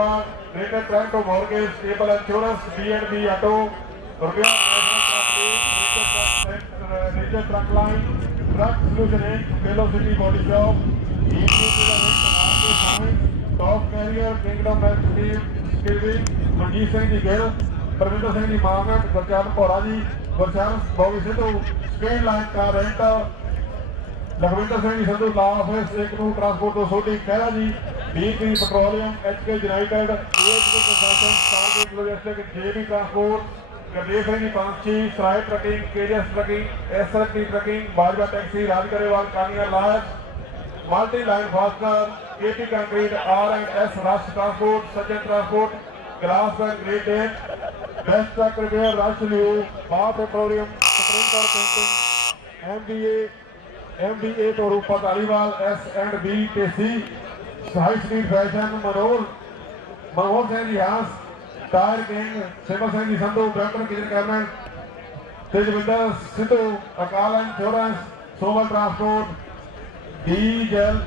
Greater Toronto Mortgage, Stable Insurance, B&B Auto, Rupiah National Company, Nature Truck Line, Truck Solution Inc., Velocity Body Shop, Top Carrier, Kingdom Health Steel, Stevie, Manjeet Singh ਜੀ Gill, Parminder Singh ji market, Gurcharan Bhora ji, Gurcharan Bogi Sidhu, Spain line car rent, Lakhwinder Singh ji, Sandhu ਲਾ office ਇੱਕ ਨੂੰ transport ਤੋਂ Sodhi Khaira ji BP petroleum HK united AHK consultant Stargate logistic JB transport Gurdev Singh ji Panchhi Sarai trucking ਕੇਜਸ trucking SRT trucking Bajwa taxi Raj Grewal Kania lawyer multi line fastener KT concrete R and S rush transport Sajjan transport glass bank great best truck repair rush Leo ਬਾ petroleum sprinter painting MBA MBA ਤੋਂ Rupa Dhaliwal S and B ਤੇ C high speed fashion ਮਨੋਰ ਮਨੋਹਰ ਸਿੰਘ ਜੀ ਹਾਸ tyre king Simar Singh ji Sandhu Brenton kitchen cabinet Tejwinder Sidhu Akal insurance ਸੋਵਲ transport diesel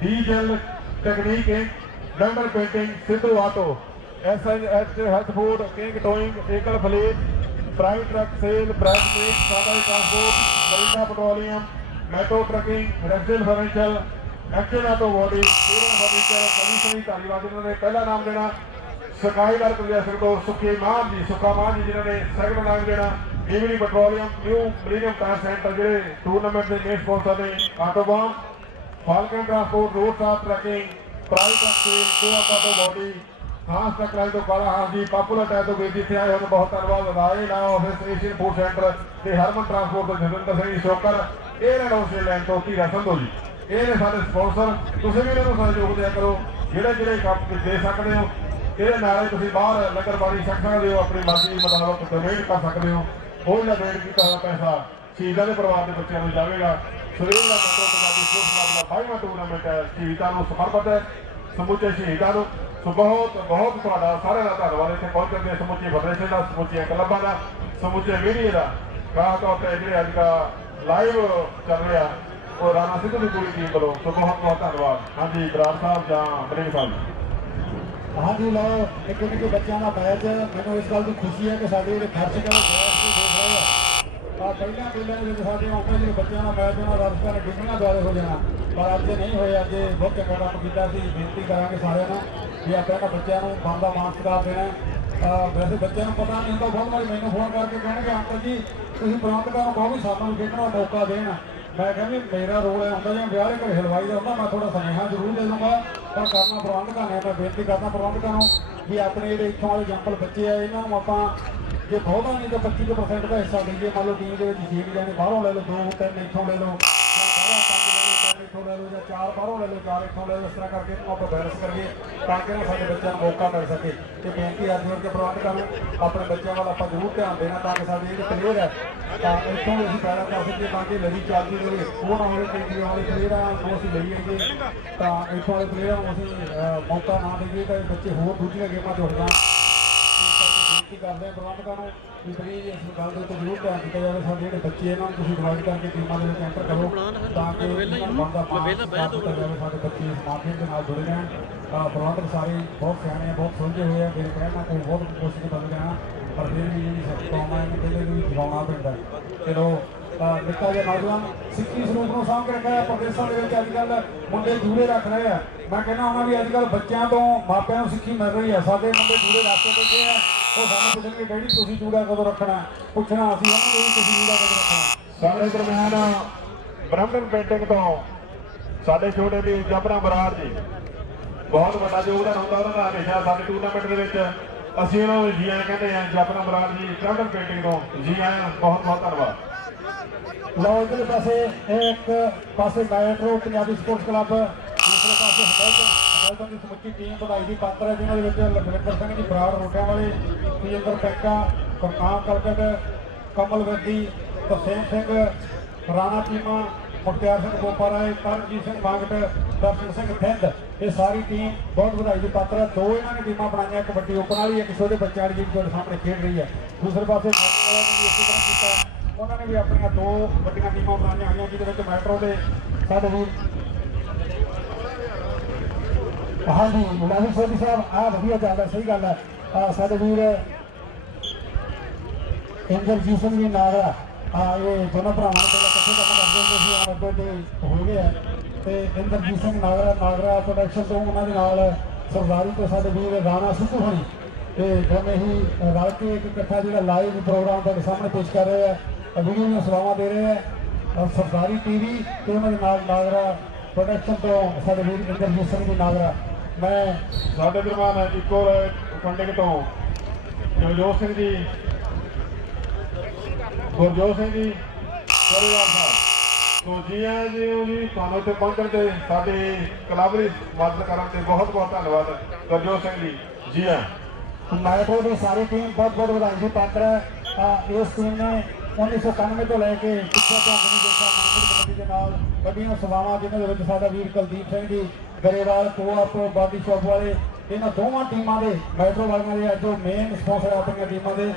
diesel technique inc London painting Sidhu auto SH health food king towing ਏਕਲ fleet private truck sale brand make ਸਾਦਾ transport Marina petroleum ਮੈਟੋ trucking ਰੈਕਸਲ furniture action auto body Pooran furniture Kavi Singh Dhaliwal ਜਿਨ੍ਹਾਂ ਨੇ ਪਹਿਲਾ ਨਾਮ ਦੇਣਾ। Sky work ਦੇ ਤੋਂ ਸੁਖੀ ਮਾਨ ਜੀ, ਸੁਖਾ ਮਾਨ ਜੀ ਜਿਨ੍ਹਾਂ ਨੇ ਸੈਕੰਡ ਨਾਮ ਦੇਣਾ। ਈਵਨੀ petroleum, new millennium tyre centre ਜਿਹੜੇ ਟੂਰਨਾਮੈਂਟ ਦੇ ਮੇਨ ਸਪਾਂਸਰ ਨੇ, ਆਟੋਬਾਮ, ਫਾਲਕਨ ਟਰਾਂਸਪੋਰਟ, ਰੋਡ ਸਾਫ਼ ਟਰੈਕਿੰਗ ਪ੍ਰਾਈਵੇਟ ਸੇਲ ਕੋਆ ਆਟੋ ਬੋਡੀ ਖਾਸ ਟਰੱਕ ਤੋਂ ਕਾਲਾ ਹਾਸ ਜੀ ਪਾਪੂਲਰ ਟਾਇਰ ਤੋਂ ਵੀਰ ਜੀ ਆਏ ਹੋਣ, ਬਹੁਤ ਧੰਨਵਾਦ ਰਾਏ ਨਾ ਆਫਿਸ ਏਸ਼ੀਅਨ ਫੂਡ ਸੈਂਟਰ ਤੇ ਹਰਮਨ ਟਰਾਂਸਪੋਰਟ ਤੋਂ ਜਗਿੰਦਰ ਸਿੰਘ ਸ਼ੋਕਰ। ਇਹ ਰੈਡ ਆਸਟ੍ਰੇਲੀਆ ਤੋਂ ਧੀਰਾ ਸੰਧੂ ਜੀ? ਇਹ ਨੇ ਸਾਡੇ ਸਪਾਂਸਰ ਤੁਸੀਂ ਵੀ ਇਹਨਾਂ ਨੂੰ ਸਹਿਯੋਗ ਦਿਆ ਕਰੋ। ਜਿਹੜੇ ਜਿਹੜੇ ਕੰਮ ਦੇ ਸਕਦੇ ਹੋ, ਇਹਦੇ ਨਾਲ ਤੁਸੀਂ ਬਾਹਰ ਲੰਗਰ ਛਕ ਸਕਦੇ ਹੋ, ਆਪਣੀ ਮਰਜ਼ੀ ਮੁਤਾਬਕ ਡੋਨੇਟ ਕਰ ਸਕਦੇ ਹੋ। ਉਹ ਜਿਹੜਾ ਡੋਨੇਟ ਕੀਤਾ ਹੋਇਆ ਪੈਸਾ ਸ਼ਹੀਦਾਂ ਦੇ ਪਰਿਵਾਰ ਦੇ ਬੱਚਿਆਂ ਨੂੰ ਜਾਵੇਗਾ। ਸਵੇਰ ਦਾ ਮੈਟਰੋ ਪੰਜਾਬੀ ਸਪੋਰਟਸ ਦਾ ਬਾਈਵਾਂ ਟੂਰਨਾਮੈਂਟ ਹੈ। ਸ਼ਹੀਦਾਂ ਨੂੰ ਸਮਰਪਿਤ ਹੈ ਸਮੁੱਚੇ ਸ਼ਹੀਦਾਂ ਨੂੰ ਸੋ ਬਹੁਤ ਬਹੁਤ ਤੁਹਾਡਾ ਸਾਰਿਆਂ ਦਾ ਧੰਨਵਾਦ ਇੱਥੇ ਪਹੁੰਚਣ ਦੇ ਸਮੁੱਚੀ ਫੈਡਰੇਸ਼ਨ ਦਾ, ਸਮੁੱਚੀਆਂ ਕਲੱਬਾਂ ਦਾ, ਸਮੁੱਚੇ ਮੀਡੀਆ ਦਾ। ਖਾਸ ਤੌਰ ਤੇ ਜਿਹੜੇ ਅੱਜ ਦਾ ਲਾਈਵ ਚੱਲ ਰਿਹਾ, ਉਹ ਰਾਣਾ ਸਿੱਧੂ ਦੀ ਪੂਰੀ ਟੀਮ ਵੱਲੋਂ। ਸੋ ਬਹੁਤ ਬਹੁਤ ਧੰਨਵਾਦ। ਹਾਂਜੀ, ਬਰਾੜ ਸਾਹਿਬ ਜਾਂ ਬਲਿੰਗ ਸਾਹਿਬ। ਹਾਂਜੀ, ਲਓ ਨਿੱਕੇ ਨਿੱਕੇ ਬੱਚਿਆਂ ਦਾ ਮੈਚ ਮੈਨੂੰ ਇਸ ਗੱਲ ਦੀ ਖੁਸ਼ੀ ਹੈ ਕਿ ਸਾਡੇ ਜਿਹੜੇ ਖਰਚ ਕਰ ਆ ਪਹਿਲਾਂ ਪਹਿਲਾਂ ਦੇ ਸਾਡੇ ਆਉਂਦੇ ਜਿਹੜੇ ਬੱਚਿਆਂ ਦਾ ਮੈਚ ਉਹਨਾਂ ਦਾ ਰਸਤਾ ਡਿੱਗਣਾ ਦੁਆਰੇ ਹੋ ਜਾਣਾ। ਪਰ ਅੱਜ ਨਹੀਂ ਹੋਇਆ ਅੱਜ, ਬਹੁਤ ਚੰਗਾ ਕੰਮ ਕੀਤਾ ਸੀ, ਬੇਨਤੀ ਕਰਾਂਗੇ ਸਾਰਿਆਂ ਨੂੰ ਵੀ ਆਪਾਂ ਇਹਨਾਂ ਬੱਚਿਆਂ ਨੂੰ ਬੰਦਾ ਮਾਨ ਸਤਿਕਾਰ ਦੇਣਾ ਵੈਸੇ ਬੱਚਿਆਂ ਨੂੰ ਪਤਾ ਨਹੀਂ ਹੁੰਦਾ, ਬਹੁਤ ਵਾਰੀ ਮੈਨੂੰ ਫੋਨ ਕਰਕੇ ਕਹਿਣਗੇ, ਅੰਕਲ ਜੀ, ਤੁਸੀਂ ਪ੍ਰਬੰਧਕਾਂ ਨੂੰ ਕਹੋ ਵੀ ਸਾਨੂੰ ਵੀ ਖੇਡਣ ਦਾ ਮੌਕਾ ਦੇਣ। ਮੈਂ ਕਿਹਾ ਵੀ ਮੇਰਾ ਰੋਲ ਹੈ ਹੁੰਦਾ ਜਾਂ ਵਿਆਹ ਦੇ ਘਰੇ ਹਲਵਾਈ ਦਾ ਹੁੰਦਾ, ਮੈਂ ਥੋੜਾ ਸੁਨੇਹਾ ਜ਼ਰੂਰ ਦੇ ਦੂੰਗਾ, ਪਰ ਕਰਨਾ ਪ੍ਰਬੰਧਕਾਂ ਨੇ ਮੈਂ ਬੇਨਤੀ ਕਰਦਾ ਪ੍ਰਬੰਧਕਾਂ ਨੂੰ ਵੀ ਆਪਣੇ ਜਿਹੜੇ ਇੱਥੋਂ ਵਾਲੇ ਜੰਪਲ ਬੱਚੇ ਆ, ਇਹਨਾਂ ਨੂੰ ਆਪਾਂ ਜੇ ਬਹੁਤਾ ਨਹੀਂ ਤਾਂ 25% ਦਾ ਹਿੱਸਾ ਦਈਏ, ਮੰਨ ਲਓ ਟੀਮ ਦੇ ਵਿੱਚ 6 ਜਾਣੇ, ਬਾਹਰੋਂ ਲੈ ਲਓ, ਦੋ ਤਿੰਨ ਇੱਥੋਂ ਲੈ ਲਓ ਜਾਂ ਬਾਹਰੋਂ ਪੰਜ ਲੈ ਲਓ ਤਿੰਨ ਇੱਥੋਂ ਲੈ ਲਓ ਜਾਂ ਚਾਰ ਬਾਹਰੋਂ ਲੈ ਲਓ ਚਾਰ ਇੱਥੋਂ ਲੈ ਲਓ, ਇਸ ਤਰ੍ਹਾਂ ਕਰਕੇ ਇਹਨੂੰ ਆਪਾਂ ਬੈਲੈਂਸ ਕਰੀਏ ਤਾਂ ਕਿ ਸਾਡੇ ਬੱਚਿਆਂ ਨੂੰ ਮੌਕਾ ਮਿਲ ਸਕੇ। ਤੇ ਬੇਨਤੀ ਅੱਜ ਹੋਰ ਕੇ ਪ੍ਰਬੰਧਕਾਂ ਨੂੰ ਆਪਣੇ ਬੱਚਿਆਂ ਵੱਲ ਆਪਾਂ ਜ਼ਰੂਰ ਧਿਆਨ ਦੇਣਾ ਤਾਂ ਕਿ ਸਾਡੇ ਜਿਹੜੇ ਪਲੇਅਰ ਹੈ, ਤਾਂ ਇੱਥੋਂ ਅਸੀਂ ਪੈਦਾ ਕਰ ਸਕੀਏ ਤਾਂ ਕਿ ਲੜੀ ਚੱਲਦੀ ਰਹੇ ਉਹ ਨਾ ਹੋਵੇ ਕਿ ਜਿਹੜੇ ਵਾਲੇ ਪਲੇਅਰਾਂ ਨੂੰ ਅਸੀਂ ਲਈ ਆਈਏ। ਤਾਂ ਇੱਥੋਂ ਵਾਲੇ ਪਲੇਅਰਾਂ ਨੂੰ ਅਸੀਂ ਮੌਕਾ ਨਾ ਦੇਈਏ ਤਾਂ ਇਹ ਬੱਚੇ ਹੋਰ ਦੂਜੀਆਂ ਗੇਮਾਂ 'ਚ ਉੱਠ ਜਾਣ ਬੇਨਤੀ ਕਰਦੇ ਹਾਂ ਪ੍ਰਬੰਧਕਾਂ ਨੂੰ ਵੀ ਪਲੀਜ਼ ਇਸ ਗੱਲ ਦੇ ਉੱਤੇ ਜ਼ਰੂਰ ਧਿਆਨ ਦਿੱਤਾ ਜਾਵੇ, ਸਾਡੇ ਜਿਹੜੇ ਬੱਚੇ ਇਹਨਾਂ ਨੂੰ ਤੁਸੀਂ ਡਿਵਾਈਡ ਕਰਕੇ ਟੀਮਾਂ ਦੇ ਵਿੱਚ ਐਂਟਰ ਕਰੋ। ਸਾਡੇ ਬੱਚੇ ਇਸ ਦੇ ਨਾਲ ਜੁੜੇ ਤਾਂ ਪ੍ਰਬੰਧਕ ਸਾਰੇ ਬਹੁਤ ਸਿਆਣੇ ਆ ਬਹੁਤ ਸੁਲਝੇ ਹੋਏ ਆ। ਮੇਰੇ ਕਹਿਣ ਨਾਲ ਕੋਈ ਬਹੁਤ ਕੋਸ਼ਿਸ਼ ਕਰ ਰਿਹਾ ਪਰ ਫਿਰ ਵੀ ਜਿਹੜੀ ਸਖਤ ਕੌਮਾਂ ਇਹਨੂੰ ਪਹਿਲੇ ਵੀ ਜਗਾਉਣਾ ਪੈਂਦਾ ਚਲੋ ਅਹ ਨਿੱਕਾ ਜਿਹਾ ਨੌਜਵਾਨ ਸਿੱਖੀ ਸਰੂਪ ਨੂੰ ਸਾਂਭ ਕੇ ਰੱਖਿਆ ਹੈ। ਪ੍ਰਦੇਸ਼ਾਂ ਦੇ ਵਿੱਚ ਅੱਜ ਕੱਲ ਮੁੰਡੇ ਜੂੜੇ ਰੱਖ ਰਹੇ ਆ। ਮੈਂ ਕਹਿੰਦਾ ਉਹਨਾਂ ਵੀ ਅੱਜ ਕੱਲ ਬੱਚਿਆਂ ਤੋਂ ਮਾਪਿਆਂ ਨੂੰ ਸਿੱਖੀ ਮਿਲ ਰਹੀ ਆ ਸਾਡੇ ਮੁੰਡੇ ਰੱਖ ਕੇ ਬੈਠੇ ਆ। ਉਹ ਸਾਨੂੰ ਪੁੱਛਣਗੇ ਡੈਡੀ ਤੁਸੀਂ ਜੂੜਾ ਕਦੋਂ ਰੱਖਣਾ ਪੁੱਛਣਾ ਅਸੀਂ ਉਹਨਾਂ ਨੂੰ ਵੀ ਤੁਸੀਂ ਜੂੜਾ ਕਦੋਂ ਰੱਖਣਾ ਸਾਡੇ ਦਰਮਿਆਨ ਬ੍ਰਾਹਮਣ ਪੇਂਟਿੰਗ ਤੋਂ ਸਾਡੇ ਛੋਟੇ ਵੀ ਜਬਰਾ ਬਰਾੜ ਜੀ, ਬਹੁਤ ਵੱਡਾ ਯੋਗਦਾਨ ਹੁੰਦਾ ਉਹਨਾਂ ਦਾ ਹਮੇਸ਼ਾ ਸਾਡੇ ਟੂਰਨਾਮੈਂਟ ਦੇ ਵਿੱਚ। ਅਸੀਂ ਉਹਨਾਂ ਨੂੰ ਜੀ ਆਇਆਂ ਕਹਿੰਦੇ ਆ ਜਬਰਾ ਬਰਾੜ ਜੀ, ਬ੍ਰਾਹਮਣ ਪੇਂਟਿੰਗ ਤੋਂ ਜੀ ਆਇਆਂ ਬਹੁਤ ਬਹੁਤ ਧੰਨਵਾਦ। ਲਓ ਇਧਰ ਪਾਸੇ ਇਹ ਇੱਕ ਪਾਸੇ ਮੈਟਰੋ ਪੰਜਾਬੀ ਸਪੋਰਟਸ ਕਲੱਬ ਦੂਸਰੇ ਪਾਸੇ ਹਮੈਲਟਨ ਦੀ ਸਮੁੱਚੀ ਟੀਮ ਵਧਾਈ ਦੀ ਪਾਤਰ ਹੈ ਜਿਨ੍ਹਾਂ ਦੇ ਵਿੱਚ ਲਖਵਿੰਦਰ ਸਿੰਘ ਜੀ, ਬਰਾੜ ਰੋਟਿਆਂ ਵਾਲੇ, ਤੇਜਿੰਦਰ ਪੈਂਕਾ ਕਰਨਾਮ ਕਲਕਟ, ਕਮਲ ਵੈਦੀ ਤਰਸੇਮ ਸਿੰਘ, ਰਾਣਾ ਚੀਮਾ ਮੁਖਤਿਆਰ ਸਿੰਘ ਬੋਪਾ ਰਾਏ ਕਰਨਜੀਤ ਸਿੰਘ ਬਾਗਟ, ਦਰਸ਼ਨ ਸਿੰਘ ਥਿੰਦ ਇਹ ਸਾਰੀ ਟੀਮ ਬਹੁਤ ਵਧਾਈ ਦੀ ਪਾਤਰ ਹੈ। ਦੋ ਇਹਨਾਂ ਨੇ ਟੀਮਾਂ ਬਣਾਈਆਂ ਇੱਕ ਓਪਨ ਵਾਲੀ, ਇੱਕ ਛੋਟੇ ਬੱਚਿਆਂ ਵਾਲੀ ਜਿਹੜੀ ਤੁਹਾਡੇ ਸਾਹਮਣੇ ਖੇਡ ਰਹੀ ਹੈ। ਦੂਸਰੇ ਪਾਸੇ ਵਾਲਿਆਂ ਨੇ ਵੀ ਇਸੇ ਤਰ੍ਹਾਂ ਕੀਤਾ ਉਹਨਾਂ ਨੇ ਵੀ ਆਪਣੀਆਂ ਦੋ ਵੱਡੀਆਂ ਟੀਮਾਂ ਬਣਾਈਆਂ ਹੋਈਆਂ, ਜਿਹਦੇ ਵਿੱਚ ਮੈਟਰੋ ਦੇ ਸਾਡੇ ਵੀਰ ਹਾਂਜੀ ਮੁਲਾਜ਼ਮ ਸੋਢੀ ਸਾਹਿਬ ਆ ਵਧੀਆ ਚੱਲਦਾ ਸਹੀ ਗੱਲ ਹੈ। ਸਾਡੇ ਵੀਰ ਇੰਦਰਜੀਤ ਸਿੰਘ ਜੀ ਨਾਗਰਾ ਆ ਇਹ ਦੋਨੋਂ ਭਰਾਵਾਂ ਨੇ ਇਕੱਠੇ ਕੰਮ ਕਰਦੇ ਹੁੰਦੇ ਸੀ, ਹੁਣ ਅੱਗੇ ਤੇ ਹੋ ਗਏ ਆ। ਤੇ ਇੰਦਰਜੀਤ ਸਿੰਘ ਨਾਗਰਾ ਨਾਗਰਾ ਪ੍ਰੋਡਕਸ਼ਨ ਤੋਂ ਉਹਨਾਂ ਦੇ ਨਾਲ ਸਰਦਾਰੀ ਤੋਂ ਸਾਡੇ ਵੀਰ ਰਾਣਾ ਸਿੱਧੂ ਹੋਣੀ। ਤੇ ਦੋਵੇਂ ਹੀ ਰਲ ਕੇ ਇੱਕ ਇਕੱਠਾ ਜਿਹੜਾ ਲਾਈਵ ਪ੍ਰੋਗਰਾਮ ਤੁਹਾਡੇ ਸਾਹਮਣੇ ਪੇਸ਼ ਕਰ ਰਹੇ ਆ ਵੀਡੀਓ ਨੂੰ ਸਲਾਮਾਂ ਦੇ ਰਹੇ ਆ ਔਰ ਸਰਦਾਰੀ ਟੀਵੀ ਤੇ ਉਹਨਾਂ ਦੇ ਨਾਲ ਨਾਗਰਾ ਪ੍ਰੋਡਕਸ਼ਨ ਤੋਂ ਸਾਡੇ ਵੀਰ ਇੰਦਰਜੀਤ ਸਿੰਘ ਜੀ ਨਾਗਰਾ। ਮੈਂ ਸਾਡੇ ਦਰਮਾਨ ਇੱਕੋ ਫੰਡਿੰਗ ਤੋਂ। ਗੁਰਜੋਤ ਸਿੰਘ ਜੀ ਗੁਰਜੋਤ ਸਿੰਘ ਜੀ ਸਰਦਾਰ ਸਾਹਿਬ ਤੋਂ। ਜੀ ਆਇਆਂ ਜੀ ਉਹ ਜੀ, ਤੁਹਾਨੂੰ ਇੱਥੇ ਪਹੁੰਚਣ ਤੇ ਸਾਡੇ ਕਲੱਬ ਦੀ ਮਦਦ ਕਰਨ ਤੇ ਬਹੁਤ ਬਹੁਤ ਧੰਨਵਾਦ। ਗੁਰਜੋਤ ਸਿੰਘ ਜੀ ਜੀ ਆਇਆਂ। ਮੈਟਰੋ ਦੀ ਸਾਰੀ ਟੀਮ ਬਹੁਤ ਬਹੁਤ ਵਧਾਈ ਦੀ ਪਾਤਰ ਹੈ। ਇਸ ਟੀਮ ਨੇ 1991 ਤੋਂ ਲੈ ਕੇ ਪਿੱਛੇ ਤੋਂ ਨਹੀਂ ਦੇਖਿਆ ਮਾਨਸੂਰ ਕਮੇਟੀ ਦੇ ਨਾਲ ਵੱਡੀਆਂ ਸਭਾਵਾਂ, ਜਿਨ੍ਹਾਂ ਦੇ ਵਿੱਚ ਸਾਡਾ ਵੀਰ ਕੁਲਦੀਪ ਸਿੰਘ ਜੀ, ਗਰੇਵਾਲ ਕੋਆਪ ਬਾਡੀ ਸ਼ਾਪ ਵਾਲੇ ਇਹਨਾਂ ਦੋਵਾਂ ਟੀਮਾਂ ਦੇ ਮੈਟਰੋ ਵਾਲੀਆਂ ਦੇ ਅੱਜ ਮੇਨ ਸਪਾਂਸਰ ਆਪਣੀਆਂ ਟੀਮਾਂ ਦੇ।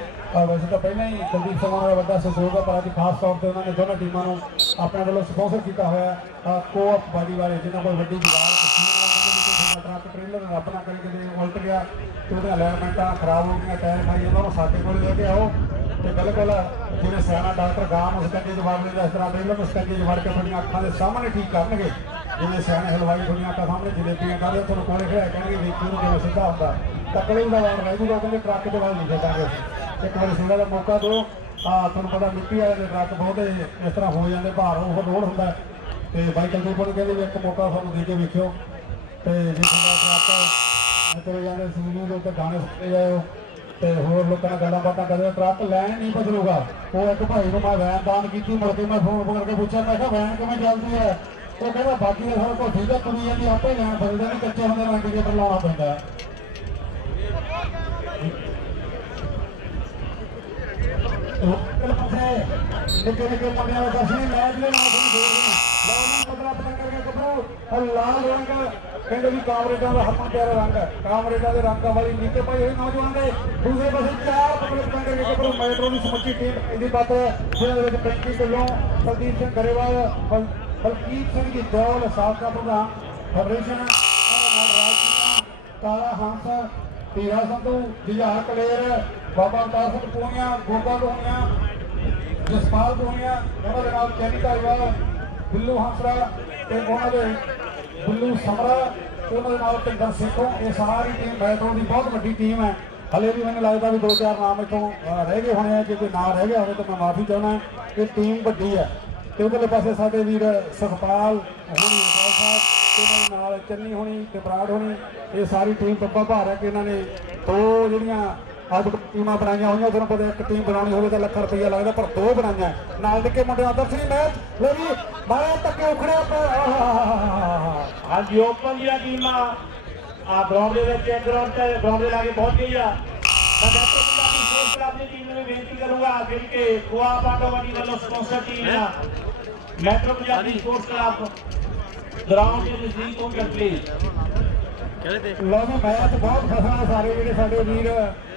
ਵੈਸੇ ਤਾਂ ਪਹਿਲਾਂ ਹੀ ਕੁਲਦੀਪ ਸਿੰਘ ਦਾ ਵੱਡਾ ਸਹਿਯੋਗ ਹੈ, ਪਰ ਅੱਜ ਖਾਸ ਤੌਰ ਤੇ ਉਹਨਾਂ ਨੇ ਦੋਨਾਂ ਟੀਮਾਂ ਨੂੰ ਆਪਣੇ ਵੱਲੋਂ ਸਪਾਂਸਰ ਕੀਤਾ ਹੋਇਆ ਹੈ। ਕੋਆਪ ਬਾਡੀ ਵਾਲੇ ਜਿਨ੍ਹਾਂ ਕੋਲ ਵੱਡੀ ਜੁਗਾੜ ਮਸ਼ੀਨ ਟਰੱਕ ਟ੍ਰੇਲਰ ਰੱਬ ਨਾ ਕਿਤੇ ਉਲਟ ਗਿਆ, ਤੇ ਉਹਦੀਆਂ ਅਲਾਈਨਮੈਂਟਾਂ ਖਰਾਬ ਹੋ ਗਈਆਂ ਟਾਇਰ ਖਾਈ ਉਹਨਾਂ ਨੂੰ ਸਾਡੇ ਕੋਲ ਲੈ ਕੇ ਆਓ। ਤੇ ਬਿਲਕੁਲ ਜਿਹੜੇ ਸਿਆਣਾ ਡਾਕਟਰ ਗਾਂ ਨੂੰ ਸਕੰਜੇ ਜਵਾਬ ਦਿੰਦਾ ਇਸ ਤਰ੍ਹਾਂ ਟ੍ਰੇਲਰ ਨੂੰ ਸਕੰਜੇ ਜਵਾੜ ਕੇ ਆਪਣੀਆਂ ਅੱਖਾਂ ਦੇ ਸਾਹਮਣੇ ਠੀਕ ਕਰਨਗੇ। ਜਿਵੇਂ ਸਿਆਣੇ ਹਲਵਾਈ ਤੁਹਾਡੀਆਂ ਅੱਖਾਂ ਸਾਹਮਣੇ ਜਲੇਬੀਆਂ ਕਰਦੇ ਤੁਹਾਨੂੰ ਕੋਲੇ ਖੜਾ ਕਹਿਣਗੇ ਵੇਖੀ ਨੂੰ ਕਿਵੇਂ ਸਿੱਧਾ ਹੁੰਦਾ। ਤੱਕੜੇ ਦਾ ਵਾਰ ਰਹਿ ਜੂਗਾ ਕਹਿੰਦੇ ਟਰੱਕ ਦੇ ਵੱਲ ਨਹੀਂ ਖੇਡਾਂਗੇ ਇੱਕ ਵਾਰੀ ਸੇਵਾ ਦਾ ਮੌਕਾ ਦਿਓ। ਆ, ਤੁਹਾਨੂੰ ਪਤਾ ਮਿੱਟੀ ਵਾਲੇ ਦੇ ਟਰੱਕ ਬਹੁਤ ਇਸ ਤਰ੍ਹਾਂ ਹੋ ਜਾਂਦੇ, ਭਾਰ ਉਹ ਹੁੰਦਾ ਤੇ ਬਾਈ ਕੁਲਦੀਪ ਨੂੰ ਕਹਿੰਦੇ ਵੀ ਇੱਕ ਮੌਕਾ ਸਾਨੂੰ ਦੇ ਕੇ ਵੇਖਿਓ। ਤੇ ਜੇ ਤੁਹਾਡਾ ਟਰੱਕ ਚਲੇ ਜਾਂਦੇ ਸੀਨੀ ਦੇ ਉੱਤੇ ਗਾਣੇ ਸੁਣਦੇ ਜਾਓ ਤੇ ਹੋਰ ਲੋਕਾਂ ਨਾਲ ਗੱਲਾਂ ਬਾਤਾਂ ਕਰਦੇ, ਟਰੱਕ ਲੈਣ ਨਹੀਂ ਬਦਲੂਗਾ ਉਹ ਇੱਕ ਭਾਈ ਨੂੰ ਮੈਂ ਵੈਨ ਦਾਨ ਕੀਤੀ, ਮੁੜ ਕੇ ਮੈਂ ਫੋਨ ਕਰਕੇ ਪੁੱਛਿਆ, ਮੈਂ ਕਿਹਾ, ਵੈਨ ਕਿਵੇਂ ਚੱਲਦੀ ਹੈ? ਉਹ ਕਹਿੰਦਾ ਬਾਕੀ ਦਾ ਸਾਰਾ ਕੁਝ ਠੀਕ ਹੈ ਤੁਰੀ ਜਾਂਦੀ, ਆਪੇ ਲੈਣ ਬਦਲਦਾ ਨਹੀਂ ਕੱਚੇ ਹੁੰਦੇ ਨੂੰ ਇੰਡੀਕੇਟਰ ਲਾਉਣਾ ਪੈਂਦਾ। ਹੈ ਨਿੱਕੇ ਨਿੱਕੇ ਮੁੰਡਿਆਂ ਦਾ ਦਰਸ਼ਨੀ ਮੈਚ ਦੇ ਨਾਲ ਤੁਹਾਨੂੰ ਜੋੜ ਦੇਣਾ ਲਾਉਣਾ ਬਦਲਾ ਪਤਾ ਕਰਕੇ ਗੱਭਰੂ ਔਰ ਲਾਲ ਰੰਗ, ਕਹਿੰਦੇ ਵੀ ਕਾਮਰੇਡਾਂ ਦਾ ਹੱਥਾਂ ਪਿਆਰਾ ਰੰਗ ਹੈ। ਕਾਮਰੇਡਾਂ ਦੇ ਰੰਗਾਂ ਵਾਲੀ ਨੀਤੇ ਪਾਈ ਹੋਈ ਨੌਜਵਾਨ ਦੇ। ਦੂਸਰੇ ਪਾਸੇ ਚਾਰ ਬਦਲੇ ਪਤਾ ਕਰਕੇ ਗੱਭਰੂ ਮੈਟਰੋ ਦੀ ਸਮੁੱਚੀ ਟੀਮ ਇਹਦੀ ਬਾਤ ਜਿਹਨਾਂ ਦੇ ਵਿੱਚ ਪੈਂਤੀ ਢਿੱਲੋਂ ਕੁਲਦੀਪ ਸਿੰਘ ਗਰੇਵਾਲ ਬਲ- ਬਲਕੀਤ ਸਿੰਘ ਜੀ, ਦੌਲ, ਸਾਬਕਾ ਪ੍ਰਧਾਨ, ਫੈਡਰੇਸ਼ਨ ਕਾਲਾ ਹੰਸ ਤੀਰਾ ਸੰਧੂ, ਜੁਝਾਰ ਕਲੇਰ, ਬਾਬਾ ਅਵਤਾਰ ਸਿੰਘ ਪੂਨੀਆ ਗੋਬਾ ਲੋਹੀਆਂ ਜਸਪਾਲ ਪੂਨੀਆਂ ਉਹਨਾਂ ਦੇ ਨਾਲ ਚੈਨੀ ਧਾਰੀਵਾਲ, ਬਿੱਲੂ ਹੰਸਰਾ ਤੇ ਉਹਨਾਂ ਦੇ ਬਿੱਲੂ ਸਮਰਾ ਉਹਨਾਂ ਦੇ ਨਾਲ ਭਿੰਦਰ ਸੇਖੋਂ। ਇਹ ਸਾਰੀ ਟੀਮ ਮੈਟਰੋ ਦੀ ਬਹੁਤ ਵੱਡੀ ਟੀਮ ਹੈ। ਹਲੇ ਵੀ ਮੈਨੂੰ ਲੱਗਦਾ ਵੀ ਦੋ ਚਾਰ ਨਾਮ ਇੱਥੋਂ ਰਹਿ ਗਏ ਹੋਣੇ ਆ। ਜੇ ਕੋਈ ਨਾ ਰਹਿ ਗਿਆ ਹੋਵੇ ਤਾਂ ਮੈਂ ਮਾਫੀ ਚਾਹੁੰਦਾ। ਇਹ ਟੀਮ ਵੱਡੀ ਹੈ। ਤੇ ਉਧਰਲੇ ਪਾਸੇ ਸਾਡੇ ਵੀਰ ਸੁਖਪਾਲ ਹੋਣੀ ਸਾਹਿਬ, ਤੇ ਉਹਨਾਂ ਦੇ ਨਾਲ ਚੰਨੀ ਹੋਣੀ ਤੇ ਬਰਾੜ ਹੋਣੀ, ਇਹ ਸਾਰੀ ਟੀਮ ਪੱਪਾ ਭਾਰ ਹੈ ਕਿ ਇਹਨਾਂ ਨੇ ਦੋ ਜਿਹੜੀਆਂ ਅੱਜ ਟੀਮਾਂ ਬਣਾਈਆਂ ਹੋਈਆਂ ਤੁਹਾਨੂੰ ਪਤਾ ਇੱਕ ਟੀਮ ਬਣਾਉਣੀ ਹੋਵੇ ਤਾਂ ਲੱਖ ਰੁਪਈਆ ਲੱਗਦਾ, ਪਰ ਦੋ ਬਣਾਈਆਂ ਨਾਲ ਨਿੱਕੇ ਮੁੰਡਿਆਂ ਦਾ ਦਰਸ਼ਨੀ ਮੈਚ ਲੋ ਜੀ ਮਾਰੇ ਧੱਕੇ ਉਖੜੇ ਪਰ ਓਪਨ ਦੀਆਂ ਟੀਮਾਂ ਆ ਗਰਾਊਂਡ ਦੇ ਵਿੱਚ ਗਰਾਊਂਡ ਤੇ ਗਰਾਊਂਡ ਦੇ ਲਾਗੇ ਪਹੁੰਚ ਗਈ ਆ। ਮੈਂ ਡਾਕਟਰ ਟੀਮ ਨੂੰ ਬੇਨਤੀ ਕਰੂੰਗਾ, ਜਿਹੜੀ ਕਿ ਖੁਆ ਪਾਟੋਵਾਡੀ ਵੱਲੋਂ ਸਪਾਂਸਰ ਟੀਮ ਆ। Metro Punjabi sports club ground ਦੇ ਨਜ਼ਦੀਕ ਤੋਂ ਪਲੀਜ਼ ਲੋ ਜੀ ਮੈਚ ਬਹੁਤ ਫਸਣਾ ਸਾਰੇ ਜਿਹੜੇ ਸਾਡੇ ਵੀਰ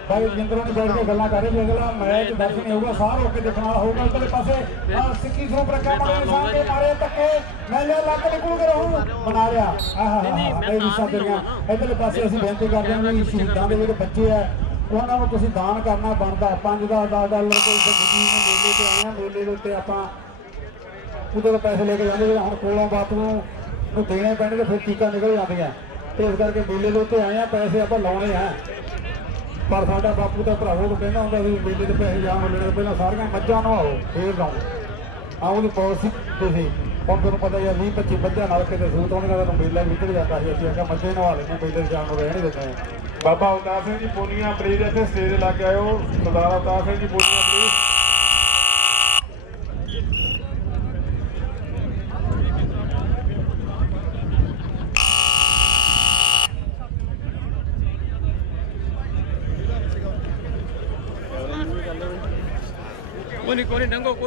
ਭਾਈ ਜਿੰਦਰੋਂ ਨੇ ਬੈਠ ਕੇ ਗੱਲਾਂ ਕਰ ਰਹੇ ਨੇ ਅਗਲਾ ਮੈਚ ਦਰਸ਼ਨ ਹੋਊਗਾ ਸਾਰ ਹੋ ਕੇ ਦੇਖਣਾ ਹੋਊਗਾ ਇਧਰਲੇ ਪਾਸੇ ਆ ਸਿੱਕੀ ਸੋ ਪ੍ਰਕਾ ਮਾਰੇ ਸਾਹਮਣੇ ਮਾਰੇ ਧੱਕੇ ਮੈਲੇ ਲੱਗ ਨਿਕਲ ਕੇ ਰਹੂ ਬਣਾ ਲਿਆ। ਆਹਾ ਇਹ ਵੀ ਸਾਡੀਆਂ ਇਧਰਲੇ ਪਾਸੇ ਅਸੀਂ ਬੇਨਤੀ ਕਰਦੇ ਹਾਂ ਵੀ ਸ਼ਹੀਦਾਂ ਦੇ ਜਿਹੜੇ ਬੱਚੇ ਆ ਉਹਨਾਂ ਨੂੰ ਤੁਸੀਂ ਦਾਨ ਕਰਨਾ ਬਣਦਾ 5 ਦਾ 10 ਡਾਲਰ ਕੋਈ ਗੱਡੀ ਨੂੰ ਮੇਲੇ ਤੇ ਆਏ ਆ ਮੇਲੇ ਦੇ ਉੱਤੇ ਆਪਾਂ ਉਹਦੇ ਤੋਂ ਪੈਸੇ ਲੈ ਕੇ ਜਾਂਦੇ ਜਿਹੜੇ ਹੁਣ ਕੋਲੋਂ ਬਾਪੂ ਨੂੰ ਨੂੰ ਦੇਣੇ ਪੈਣੇ ਤੇ ਫਿਰ ਟੀਕਾ ਨਿਕਲ ਜਾਂਦੀਆਂ। ਤੇ ਇਸ ਕਰਕੇ ਮੇਲੇ ਦੇ ਉੱਤੇ ਆਏ ਆ, ਪੈਸੇ ਆਪਾਂ ਲਾਉਣੇ ਆ। ਪਰ ਸਾਡਾ ਬਾਪੂ ਤਾਂ ਭਰਾਵੋ ਨੂੰ ਕਹਿੰਦਾ ਹੁੰਦਾ ਵੀ ਮੇਲੇ ਦੇ ਪੈਸੇ ਜਾਣ ਲੈਣੇ ਪਹਿਲਾਂ ਸਾਰੀਆਂ ਮੱਝਾਂ ਨਵਾਓ ਫੇਰ ਲਾਓ। ਆ ਉਹਦੀ ਪਾਲਿਸੀ ਤੁਸੀਂ ਹੁਣ ਤੁਹਾਨੂੰ ਪਤਾ ਹੀ ਆ 20 25 ਮੱਝਾਂ ਨਾਲ ਕਿਤੇ ਸੂਤ ਹੋਣੇ ਦਾ ਤਾਂ ਮੇਲਾ ਵਿਕੜ ਜਾਂਦਾ ਸੀ। ਅਸੀਂ ਆਖਿਆ, ਮੱਝੇ ਨਵਾ ਲੈਣੇ ਮੇਲੇ ਦੇ ਜਾਣ ਨੂੰ ਰਹਿਣ ਦਿੰਦੇ ਆ। ਬਾਬਾ ਅਵਤਾਰ ਸਿੰਘ ਜੀ, ਪੋਨੀਆ ਪਲੀਜ਼ ਇੱਥੇ ਸਟੇਜ ਤੇ ਲੱਗ ਆਇਓ। ਸਰਦਾਰ ਅਵਤਾਰ ਸਿੰਘ ਜੀ, ਪੂਨੀਆਂ ਪਲੀਜ਼ ਕੋਈ ਨਹੀਂ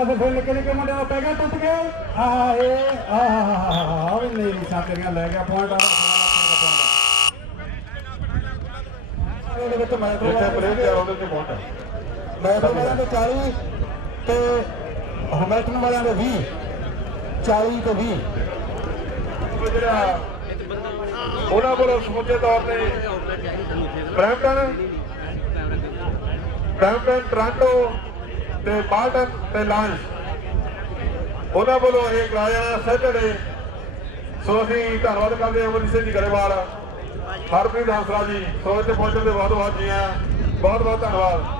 ਪਾਸੇ ਫਿਰ ਨਿੱਕੇ ਨਿੱਕੇ ਮੁੰਡਿਆਂ ਦਾ ਪੈ ਟੁੱਟ ਗਿਆ ਆ ਇਹ ਆ ਆ ਵੀ ਲੈ ਗਿਆ ਪੁਆਇੰਟ ਆ ਉਹਦੇ ਵਿੱਚ ਮੈਂ ਜਿੱਥੇ ਪਲੇਅਰ ਤਿਆਰ ਹੁੰਦੇ ਤੇ ਪਹੁੰਚਾ ਮੈਟਰ ਵਾਲਿਆਂ ਦੇ 40 ਤੇ ਹਮੈਟਨ ਵਾਲਿਆਂ ਦੇ 20 40 ਤੇ 20 ਜਿਹੜਾ ਉਹਨਾਂ ਕੋਲੋਂ ਸਮੁੱਚੇ ਤੌਰ ਤੇ ਬ੍ਰੈਂਪਟਨ ਬ੍ਰੈਂਪਟਨ ਟ੍ਰਾਂਟੋ ਤੇ ਬਾਲਟਨ ਤੇ ਲਾਂਚ ਉਹਨਾਂ ਵੱਲੋਂ ਇਹ ਕਰਾਇਆ ਸੈਟਰਡੇ। ਸੋ ਅਸੀਂ ਧੰਨਵਾਦ ਕਰਦੇ ਹਾਂ ਅਮਰਜੀਤ ਸਿੰਘ ਜੀ ਗਰੇਵਾਲ, ਹਰਪ੍ਰੀਤ ਹੰਸਰਾ ਜੀ। ਸੋ ਇੱਥੇ ਪਹੁੰਚਣ ਦੇ ਬਹੁਤ ਬਹੁਤ ਜੀ ਆਇਆਂ ਬਹੁਤ ਬਹੁਤ ਧੰਨਵਾਦ।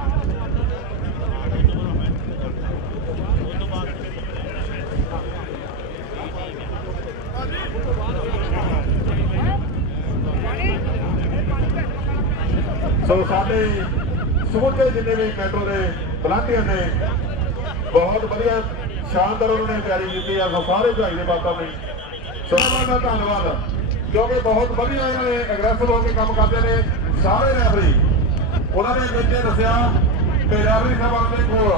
ਸੋ ਸਾਡੇ ਸਮੁੱਚੇ ਜਿੰਨੇ ਵੀ ਮੈਟਰੋ ਦੇ ਵਲੰਟੀਅਰ ਨੇ ਬਹੁਤ ਵਧੀਆ, ਸ਼ਾਨਦਾਰ ਉਹਨਾਂ ਨੇ ਤਿਆਰੀ ਕੀਤੀ ਆ ਸਾਰੇ ਭਾਈ ਦੇ ਬਾਤਾਂ ਲਈ ਸੋ ਦਾ ਧੰਨਵਾਦ, ਕਿਉਂਕਿ ਬਹੁਤ ਵਧੀਆ ਇਹਨਾਂ ਨੇ ਐਗਰੈਸਿਵ ਹੋ ਕੇ ਕੰਮ ਕਰਦੇ ਨੇ, ਸਾਰੇ ਰੈਫਰੀ ਉਹਨਾਂ ਨੇ ਵਿੱਚ ਦੱਸਿਆ ਕਿ ਰੈਫਰੀ ਸਾਹਿਬਾਨ ਦੇ ਕੋਲ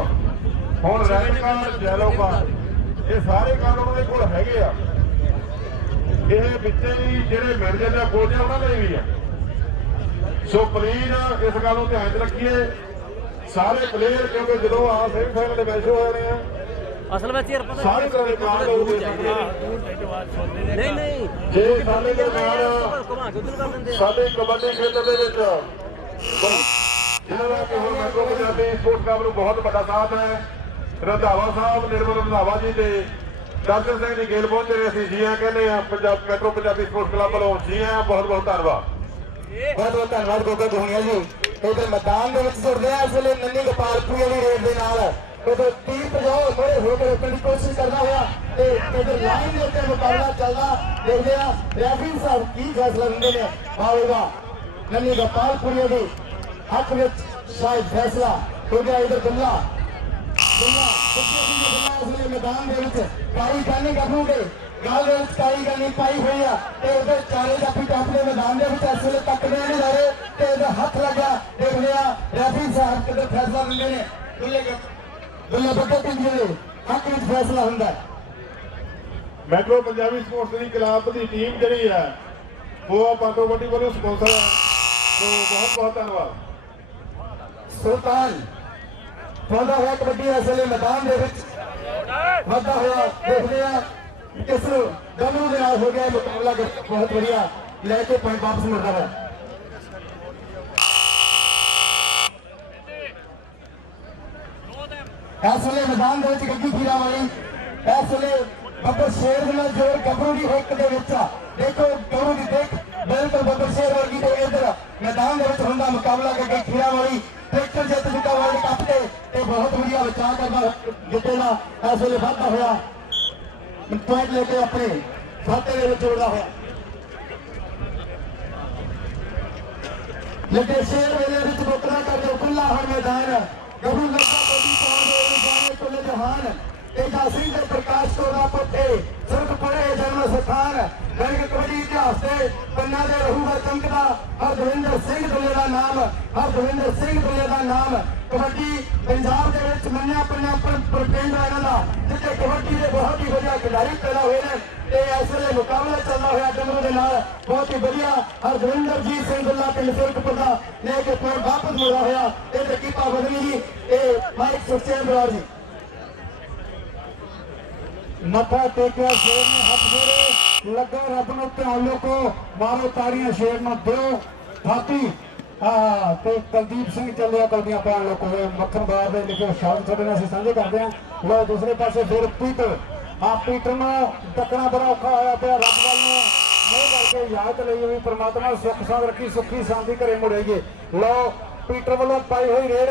ਹੁਣ ਰੈਡ ਕਾਰਡ ਯੈਲੋ ਕਾਰਡ ਇਹ ਸਾਰੇ ਕਾਰਡ ਉਹਨਾਂ ਦੇ ਕੋਲ ਹੈਗੇ ਆ। ਇਹ ਵਿੱਚ ਹੀ ਜਿਹੜੇ ਮਿਲ ਜਾਂਦੇ ਆ ਉਹਨਾਂ ਲਈ ਵੀ ਆ। ਸੋ ਪਲੀਜ਼ ਇਸ ਗੱਲ ਨੂੰ ਧਿਆਨ 'ਚ ਰੱਖੀਏ। ਸਾਰੇ ਪਲੇਅਰ ਕਿਉਂਕਿ ਜਦੋਂ ਆ ਸੈਮੀਫਾਈਨਲ ਦੇ ਮੈਚ ਹੋ ਰਹੇ ਆ ਅਸਲ ਵਿੱਚ ਯਾਰ ਪਤਾ ਸਾਰੇ ਤਰ੍ਹਾਂ ਦੇ ਕਾਰਡ ਦੇ ਆ। ਨਹੀਂ ਨਹੀਂ। ਜੇ ਸਾਡੇ ਦਰਮਿਆਨ ਘੁਮਾ ਕੇ ਉਧਰ ਕਰ ਦਿੰਦੇ ਆ। ਸਾਡੇ ਕਬੱਡੀ ਖੇਤਰ ਦੇ ਵਿੱਚ ਜਿਹਨਾਂ ਦਾ ਕਿ ਹੁਣ ਮੈਟਰੋ ਪੰਜਾਬੀ ਸਪੋਰਟਸ ਕਲੱਬ ਨੂੰ ਬਹੁਤ ਵੱਡਾ ਸਾਥ ਹੈ। ਰੰਧਾਵਾ ਸਾਹਿਬ ਨਿਰਮਲ ਰੰਧਾਵਾ ਜੀ ਤੇ ਦਰਸ਼ਨ ਸਿੰਘ ਜੀ ਗੇਲ ਪਹੁੰਚੇ ਨੇ। ਅਸੀਂ ਜੀ ਆ ਕਹਿੰਦੇ ਆ Punjab metro Punjabi sports club ਵੱਲੋਂ। ਜੀ ਆ ਬਹੁਤ ਬਹੁਤ ਧੰਨਵਾਦ ਬਹੁਤ ਬਹੁਤ ਧੰਨਵਾਦ ਗੋਗਾ ਦੁਨੀਆ ਜੀ। ਇਧਰ ਮੈਦਾਨ ਦੇ ਵਿੱਚ ਜੁੜਦੇ ਆ, ਇਸ ਵੇਲੇ ਨੰਨੀ ਗੋਪਾਲਪੁਰੀ ਦੀ ਰੇਡ ਦੇ ਨਾਲ। ਉਧਰ ਤੀਰ ਪਜਾਓ ਬੜੇ ਹੋ ਕੇ ਰੋਕਣ ਦੀ ਕੋਸ਼ਿਸ਼ ਕਰਦਾ ਹੋਇਆ ਤੇ ਇਧਰ ਲਾਈਨ ਦੇ ਉੱਤੇ ਮੁਕਾਬਲਾ ਚੱਲਦਾ ਦੇਖਦੇ ਆ, ਰੈਫਰੀ ਸਾਹਿਬ ਕੀ ਫੈਸਲਾ ਦਿੰਦੇ ਨੇ? ਆਵੇਗਾ ਨੰਨੀ ਗੋਪਾਲਪੁਰੀ ਦੇ ਹੱਕ ਵਿੱਚ ਸ਼ਾਇਦ ਫੈਸਲਾ ਹੋ ਗਿਆ ਇਧਰ ਦੁੱਲਾ ਦੁੱਲਾ ਮੈਦਾਨ ਦੇ ਵਿੱਚ ਕਾਈ ਕਰਨੀ ਕਰਨਗੇ। ਗੱਲ ਦੇ ਵਿੱਚ ਕਾਈ ਕਰਨੀ ਪਾਈ ਹੋਈ ਆ। ਤੇ ਉਹਦੇ ਚਾਰੇ ਜਾਫੀ ਟੱਪ ਦੇ ਮੈਦਾਨ ਦੇ ਵਿੱਚ ਇਸ ਵੇਲੇ ਤੱਕਦੇ ਨੇ ਸਾਰੇ ਤੇ ਇਹਦਾ ਹੱਥ ਲੱਗਾ। ਦੇਖਦੇ ਆ ਰੈਫਰੀ ਸਾਹਿਬ ਕਿਤੇ ਫੈਸਲਾ ਦਿੰਦੇ ਨੇ। ਦੁੱਲੇ ਦੁੱਲੇ ਬੱਕੇ ਟੀਮ ਦੇ। ਹੱਕ ਵਿੱਚ ਫੈਸਲਾ ਹੁੰਦਾ ਮੈਟਰੋ ਪੰਜਾਬੀ ਸਪੋਰਟਸ ਦੀ ਕਲੱਬ ਦੀ ਟੀਮ ਜਿਹੜੀ ਹੈ ਉਹ ਪਾਟੋ ਵੱਡੀ ਵੱਲੋਂ ਸਪਾਂਸਰ ਹੈ ਸੋ ਬਹੁਤ ਬਹੁਤ ਧੰਨਵਾਦ। ਸੁਲਤਾਨ ਪਾਉਂਦਾ ਹੋਇਆ ਕਬੱਡੀ ਇਸ ਵੇਲੇ ਮੈਦਾਨ ਦੇ ਵਿੱਚ। ਵਾਧਾ ਹੋਇਆ ਦੇਖਦੇ ਆ ਕਿਸ ਗੱਲੂ ਦੇ ਨਾਲ ਹੋ ਗਿਆ ਮੁਕਾਬਲਾ ਬਹੁਤ ਵਧੀਆ। ਲੈ ਕੇ ਪੁਆਇੰਟ ਵਾਪਸ ਮੁੜਦਾ ਹੈ ਇਸ ਵੇਲੇ ਮੈਦਾਨ ਦੇ ਵਿੱਚ ਗੱਡੀ ਖੀਰਾ ਵਾਲੀ, ਇਸ ਵੇਲੇ ਬੱਬਰ ਸ਼ੇਰ ਦੇ ਨਾਲ ਜੋਰ ਗੱਭਰੂ ਦੀ ਹਿੱਕ ਦੇ ਵਿੱਚ ਆ। ਦੇਖੋ, ਗੱਭਰੂ ਦੀ ਦੇਖ, ਬਿਲਕੁਲ ਬੱਬਰ ਸ਼ੇਰ ਵਰਗੀ ਤੇ ਇਧਰ ਮੈਦਾਨ ਦੇ ਵਿੱਚ ਹੁੰਦਾ ਮੁਕਾਬਲਾ ਗੱਡੀ ਖੀਰਾ ਵਾਲੀ। ਟਰੈਕਟਰ ਜਿੱਤ ਚੁੱਕਾ ਵਰਲਡ ਕੱਪ ਤੇ ਤੇ ਬਹੁਤ ਵਧੀਆ ਵਿਚਾਰ ਕਰਦਾ ਜਿੱਤੇ ਦਾ, ਇਸ ਵੇਲੇ ਵਾਧਾ ਹੋਇਆ। ਪੁਆਇੰਟ ਲੈ ਕੇ ਆਪਣੇ ਖਾਤੇ ਦੇ ਵਿੱਚ ਜੋੜਦਾ ਹੋਇਆ। ਲੱਗੇ ਸ਼ੇਰ ਵੇਲੇ ਵਿੱਚ ਬੋਤਰਾ ਕਰਦੇ ਖੁੱਲਾ ਹਰ ਮੈਦਾਨ ਗੱਭਰੂ ਲੱਗਾ ਬੋਡੀ ਪਾਉਣ ਦੇ ਜਾਣੇ ਕੁੱਲ ਜਹਾਨ। ਤੇਜਾ ਸਿੰਘ ਤੇ ਪ੍ਰਕਾਸ਼ ਕੋਰਾ ਪੱਤੇ ਸੁਰਖ ਪੜੇ ਜਨਮ ਸਥਾਨ ਗਰਗ ਕਬੱਡੀ ਇਤਿਹਾਸ ਦੇ ਪੰਨਾ ਦੇ ਰਹੂਗਾ ਚਮਕਦਾ ਹਰਦਵਿੰਦਰ ਸਿੰਘ ਦੁੱਲੇ ਦਾ ਨਾਮ। ਹਰਦਵਿੰਦਰ ਸਿੰਘ ਦੁੱਲੇ ਦਾ ਨਾਮ ਕਬੱਡੀ ਪੰਜਾਬ ਦੇ ਵਿੱਚ ਮੰਨਿਆ ਪੰਨਾ ਪਰ ਪਿੰਡ ਆ ਇਹਨਾਂ ਦਾ, ਜਿੱਥੇ ਕਬੱਡੀ ਦੇ ਬਹੁਤ ਹੀ ਵਧੀਆ ਖਿਡਾਰੀ ਪੈਦਾ ਹੋਏ ਨੇ ਤੇ ਇਸ ਵੇਲੇ ਮੁਕਾਬਲਾ ਚੱਲਦਾ ਹੋਇਆ ਡੰਗਰੂ ਦੇ ਨਾਲ ਬਹੁਤ ਹੀ ਵਧੀਆ ਹਰਜਿੰਦਰਜੀਤ ਸਿੰਘ ਦੁੱਲਾ ਪਿੰਡ ਸੁਰਖਪੁਰ ਦਾ ਲੈ ਕੇ ਪੁਆਇੰਟ ਵਾਪਸ ਮੁੜਦਾ ਹੋਇਆ ਇਹ ਤੇ ਕੀਪਾ ਬਦਲੀ ਜੀ ਇਹ ਮਾਈਕ ਸੁਖਚੈਨ ਬਰਾੜ ਜੀ। ਮੱਥਾ ਟੇਕਿਆ, ਸ਼ੇਰ ਨੇ ਹੱਥ ਜੋੜੇ, ਲੱਗਾ ਰੱਬ ਨੂੰ ਧਿਆਨ ਲੋਕੋ, ਮਾਰੋ ਤਾੜੀਆਂ, ਸ਼ੇਰ ਨੂੰ ਦਿਓ ਥਾਤੀ ਆ ਤੇ ਕੁਲਦੀਪ ਸਿੰਘ ਚੱਲਿਆ ਕਲਦੀਆਂ ਪਾਣ ਲੋਕੋ ਇਹ ਮੱਖਣ ਦੇ ਲਿਖੇ ਸ਼ਬਦ ਤੁਹਾਡੇ ਨਾਲ ਅਸੀਂ ਸਾਂਝੇ ਕਰਦੇ ਹਾਂ। ਲੋ ਦੂਸਰੇ ਪਾਸੇ ਫਿਰ ਪੀਟਰ। ਆ ਪੀਟਰ ਨੂੰ ਟੱਕਣਾ ਬੜਾ ਔਖਾ ਹੋਇਆ ਪਿਆ, ਰੱਬ ਵੱਲ ਨੂੰ। ਮੂੰਹ ਕਰਕੇ ਯਾਦ ਲਈ ਵੀ ਪ੍ਰਮਾਤਮਾ, ਸੁੱਖ ਸਾਂਦ ਰੱਖੀ, ਸੁੱਖੀ ਸ਼ਾਂਤੀ ਘਰੇ ਮੁੜੇਗੇ ਲੋ ਪੀਟਰ ਵੱਲੋਂ ਪਾਈ ਹੋਈ ਰੇਡ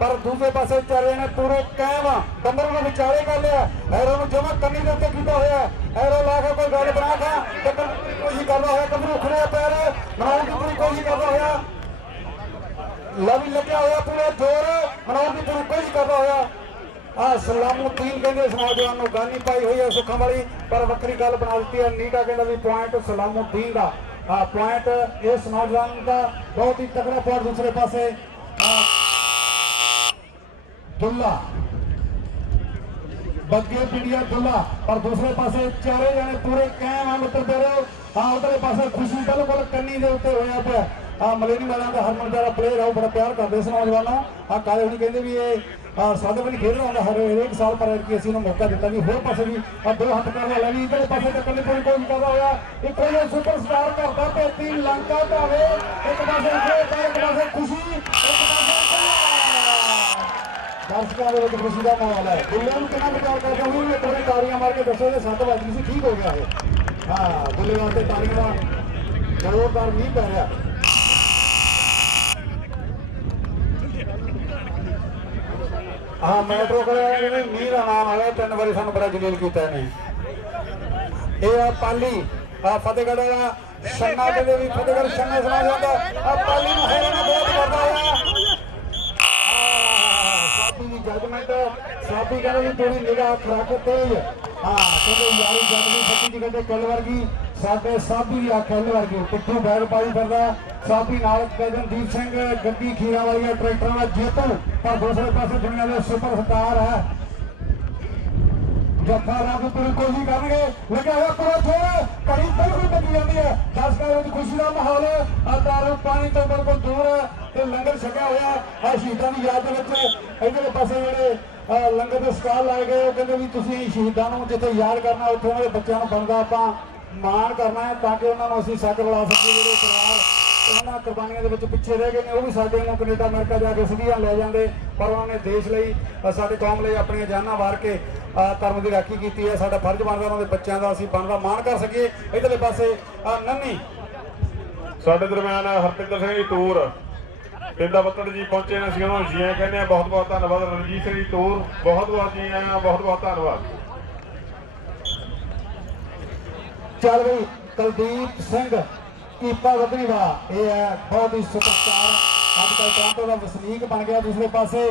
ਪਰ ਦੂਜੇ ਪਾਸੇ ਚਾਰੇ ਨੇ ਪੂਰੇ ਕਾਇਮ ਡੰਬਰ ਨੂੰ ਵਿਚਾਰੇ ਕਰ ਲਿਆ। ਐਰੋ ਨੂੰ ਜਮਾ ਕੰਨੀ ਦੇ ਉੱਤੇ ਕੀਤਾ ਹੋਇਆ। ਐਰੋ ਲਾ ਕੇ ਕੋਈ ਗੱਲ ਬਣਾ ਕੇ ਟੱਕਣ ਦੀ ਕੋਸ਼ਿਸ਼ ਕਰਦਾ ਹੋਇਆ ਕਬਰੂ ਖੜਿਆ ਪੈਰ ਬਣਾਉਣ ਦੀ ਪੂਰੀ ਕੋਸ਼ਿਸ਼ ਕਰਦਾ ਹੋਇਆ ਲਵੀ ਲੱਗਿਆ ਹੋਇਆ ਪੂਰਾ ਜ਼ੋਰ। ਬਣਾਉਣ ਦੀ ਪੂਰੀ ਕੋਸ਼ਿਸ਼ ਕਰਦਾ ਹੋਇਆ। ਆ ਸਲਾਮੁਦੀਨ ਕਹਿੰਦੇ ਇਸ ਨੌਜਵਾਨ ਨੂੰ ਗਾਨੀ ਪਾਈ ਹੋਈ ਹੈ ਸੁੱਖਾਂ ਵਾਲੀ, ਪਰ ਵੱਖਰੀ ਗੱਲ ਬਣਾ ਦਿੱਤੀ ਹੈ। ਨੀਟਾ ਕਹਿੰਦਾ ਵੀ ਪੁਆਇੰਟ ਸਲਾਮੁਦੀਨ ਦਾ। ਆ ਪੁਆਇੰਟ ਇਸ ਨੌਜਵਾਨ ਦਾ ਬਹੁਤ ਹੀ ਤਕੜਾ ਪੁਆਇੰਟ ਦੂਸਰੇ ਪਾਸੇ। ਦੁੱਲਾ। ਬੱਗੇ ਪਿੰਡੀਆ ਦੁੱਲਾ। ਪਰ ਦੂਸਰੇ ਪਾਸੇ ਚਾਰੇ ਜਣੇ ਪੂਰੇ ਕਾਇਮ ਆ ਮਿੱਤਰ ਪਿਆਰੋ ਹਾਂ ਉਧਰਲੇ ਪਾਸੇ ਖੁਸ਼ੀ ਬਿਲਕੁਲ ਕੰਨੀ ਦੇ ਉੱਤੇ ਹੋਇਆ ਪਿਆ। ਆ ਮਲੇਨੀ ਮੈਦਾਨ ਦਾ ਹਰਮਨ ਪਿਆਰਾ ਪਲੇਅਰ ਆ, ਉਹ ਬੜਾ ਪਿਆਰ ਕਰਦੇ ਸੀ ਨੌਜਵਾਨਾਂ। ਆ ਕਾਲੇ ਹੁਣੀ ਕਹਿੰਦੇ ਵੀ ਇਹ ਆ ਸਾਡੇ ਵੀ ਨਹੀਂ ਹੁੰਦਾ, ਹਰ ਹਰੇਕ ਸਾਲ ਪਰ ਕਿ ਅਸੀਂ ਉਹਨੂੰ ਮੌਕਾ ਦਿੱਤਾ ਵੀ ਹੋਰ ਪਾਸੇ ਵੀ ਆ ਦੋ ਹੱਥ ਕਰਨ ਵਾਲਾ ਵੀ ਇਧਰਲੇ ਪਾਸੇ ਤੱਕਣ ਦੀ ਪੂਰੀ ਕੋਸ਼ਿਸ਼ ਕਰਦਾ ਹੋਇਆ। ਇੱਕ ਕੋਈ ਸੁਪਰਸਟਾਰ ਕਰਦਾ ਭੇਤੀ ਲੰਕਾ ਭਾਵੇ ਇੱਕ ਪਾਸੇ ਖੇਡ ਇੱਕ ਪਾਸੇ ਖੁਸ਼ੀ, ਇੱਕ ਪਾਸੇ ਦਰਸ਼ਕਾਂ ਦੇ ਵਿੱਚ ਖੁਸ਼ੀ ਦਾ ਮਾਹੌਲ ਹੈ। ਦੁੱਲੇ ਨੂੰ ਕਿੰਨਾ ਵਿਚਾਰ ਕਰਦੇ ਹੋ ਇੱਕ ਵਾਰੀ ਤਾੜੀਆਂ ਮਾਰ ਕੇ ਦੱਸੋ ਜੇ 7 ਵਜੇ ਸੀ, ਠੀਕ ਹੋ ਗਿਆ ਇਹ। ਹਾਂ ਦੁੱਲੇ ਵਾਸਤੇ ਤਾੜੀਆਂ ਦਾ ਜ਼ੋਰਦਾਰ ਮੀਂਹ ਪੈ ਰਿਹਾ। ਹਾਂ, ਮੈਟਰੋ ਕੋਲੇ ਇਹਨੇ ਮੀਂਹ ਦਾ ਨਾਮ ਆਇਆ, ਤਿੰਨ ਵਾਰੀ ਸਾਨੂੰ ਬੜਾ ਜਲੀਲ ਕੀਤਾ ਇਹਨੇ। ਇਹ ਆ ਪਾਲੀ, ਆ ਫਤਿਹਗੜ੍ਹ ਵਾਲਾ ਛੰਨਾ ਕਹਿੰਦੇ ਵੀ ਫਤਿਹਗੜ੍ਹ ਛੰਨਾ ਸੁਣਾ ਜਾਂਦਾ। ਆ ਪਾਲੀ ਨੂੰ ਹੈਰਾਨ ਬਹੁਤ ਕਰਦਾ ਹੋਇਆ ਸਾਬੀ ਦੀ ਜਜਮੈਂਟ ਸਾਬੀ ਕਹਿੰਦਾ ਵੀ ਤੇਰੀ ਨਿਗਾਹ ਖਰਾਕ ਤੇਜ। ਹਾਂ, ਕਹਿੰਦੇ ਯਾਰੀ ਜਦ ਵੀ ਸੱਚੀ ਜੀ ਕਹਿੰਦੇ ਕੱਲ ਵਰਗੀ। ਸਾਡੇ ਸਾਧੂ ਦੀ ਅੱਖ ਵਰਗੇ, ਪਿੱਠੂ ਬੈਰ ਪਾਈ ਫਿਰਦਾ ਸਾਬੀ ਨਾਲ ਗਗਨਦੀਪ ਸਿੰਘ ਗੱਡੀ ਖੀਰਾ ਵਾਲੀਆਂ ਟਰੈਕਟਰਾਂ ਦਾ ਜੇਤੂ, ਪਰ ਦੂਸਰੇ ਪਾਸੇ ਦੁਨੀਆ ਦੇ ਸੁਪਰ ਸਟਾਰ ਹੈ। ਜੱਫਾ ਰੱਬ ਕੋਸ਼ਿਸ਼ ਕਰਨਗੇ, ਲੱਗਿਆ ਹੋਇਆ ਪੂਰਾ ਛੋੜ ਕੜੀ ਬਿਲਕੁਲ ਬੱਜੀ ਜਾਂਦੀ ਹੈ। ਦਸ ਘਰ ਵਿੱਚ ਖੁਸ਼ੀ ਦਾ ਮਾਹੌਲ ਆ ਦਾਰੂ ਪਾਣੀ ਤੋਂ ਬਿਲਕੁਲ ਦੂਰ ਹੈ ਤੇ ਲੰਗਰ ਛਕਿਆ ਹੋਇਆ ਆ ਸ਼ਹੀਦਾਂ ਦੀ ਯਾਦ ਦੇ ਵਿੱਚ ਇਧਰਲੇ ਪਾਸੇ ਜਿਹੜੇ ਲੰਗਰ ਦੇ ਸਟਾਲ ਲਾਏ ਗਏ, ਉਹ ਕਹਿੰਦੇ ਵੀ ਤੁਸੀਂ ਸ਼ਹੀਦਾਂ ਨੂੰ ਜਿੱਥੇ ਯਾਦ ਕਰਨਾ, ਉੱਥੇ ਉਹਨਾਂ ਦੇ ਬੱਚਿਆਂ ਨੂੰ ਬਣਦਾ ਆਪਾਂ ਮਾਣ ਕਰਨਾ ਹੈ ਤਾਂ ਕਿ ਉਹਨਾਂ ਨੂੰ ਅਸੀਂ ਸ਼ਕਲ ਲਾ ਸਕੀਏ, ਜਿਹੜੇ ਪਰਿਵਾਰ ਉਹਨਾਂ ਕੁਰਬਾਨੀਆਂ ਦੇ ਵਿੱਚ ਪਿੱਛੇ ਰਹਿ ਗਏ ਨੇ, ਉਹ ਵੀ ਸਾਡੇ ਨੂੰ ਕੈਨੇਡਾ, ਅਮਰੀਕਾ ਜਾ ਕੇ ਸਿੱਧੀਆਂ ਲੈ ਜਾਂਦੇ, ਪਰ ਉਹਨਾਂ ਨੇ ਦੇਸ਼ ਲਈ ਸਾਡੇ ਕੌਮ ਲਈ ਆਪਣੀਆਂ ਜਾਨਾਂ ਵਾਰ ਕੇ ਧਰਮ ਦੀ ਰਾਖੀ ਕੀਤੀ ਹੈ। ਸਾਡਾ ਫਰਜ਼ ਬਣਦਾ ਉਹਨਾਂ ਦੇ ਬੱਚਿਆਂ ਦਾ ਅਸੀਂ ਬਣਦਾ ਮਾਣ ਕਰ ਸਕੀਏ। ਇਧਰਲੇ ਪਾਸੇ ਨੰਨੀ। ਸਾਡੇ ਦਰਮਿਆਨ ਹਰਪਿੰਦਰ ਸਿੰਘ ਜੀ, ਤੂਰ। ਪਿੰਡਾ ਬੱਤੜ ਜੀ ਪਹੁੰਚੇ ਨੇ, ਅਸੀਂ ਉਹਨਾਂ ਨੂੰ ਜੀ ਕਹਿੰਦੇ ਆ ਬਹੁਤ ਬਹੁਤ ਧੰਨਵਾਦ। ਰਣਜੀਤ ਸਿੰਘ ਜੀ, ਤੂਰ। ਬਹੁਤ ਬਹੁਤ ਜੀ ਆਇਆਂ ਬਹੁਤ ਬਹੁਤ ਧੰਨਵਾਦ। ਚੱਲ ਬਈ ਕੁਲਦੀਪ ਸਿੰਘ, ਕੀਪਾ ਵਦਨੀਵਾ ਇਹ ਹੈ ਬਹੁਤ ਹੀ ਸੁਪਰਸਟਾਰ। ਅੱਜ ਕੱਲ੍ਹ ਟੋਰਾਂਟੋ ਦਾ ਵਸਨੀਕ ਬਣ ਗਿਆ ਦੂਸਰੇ ਪਾਸੇ।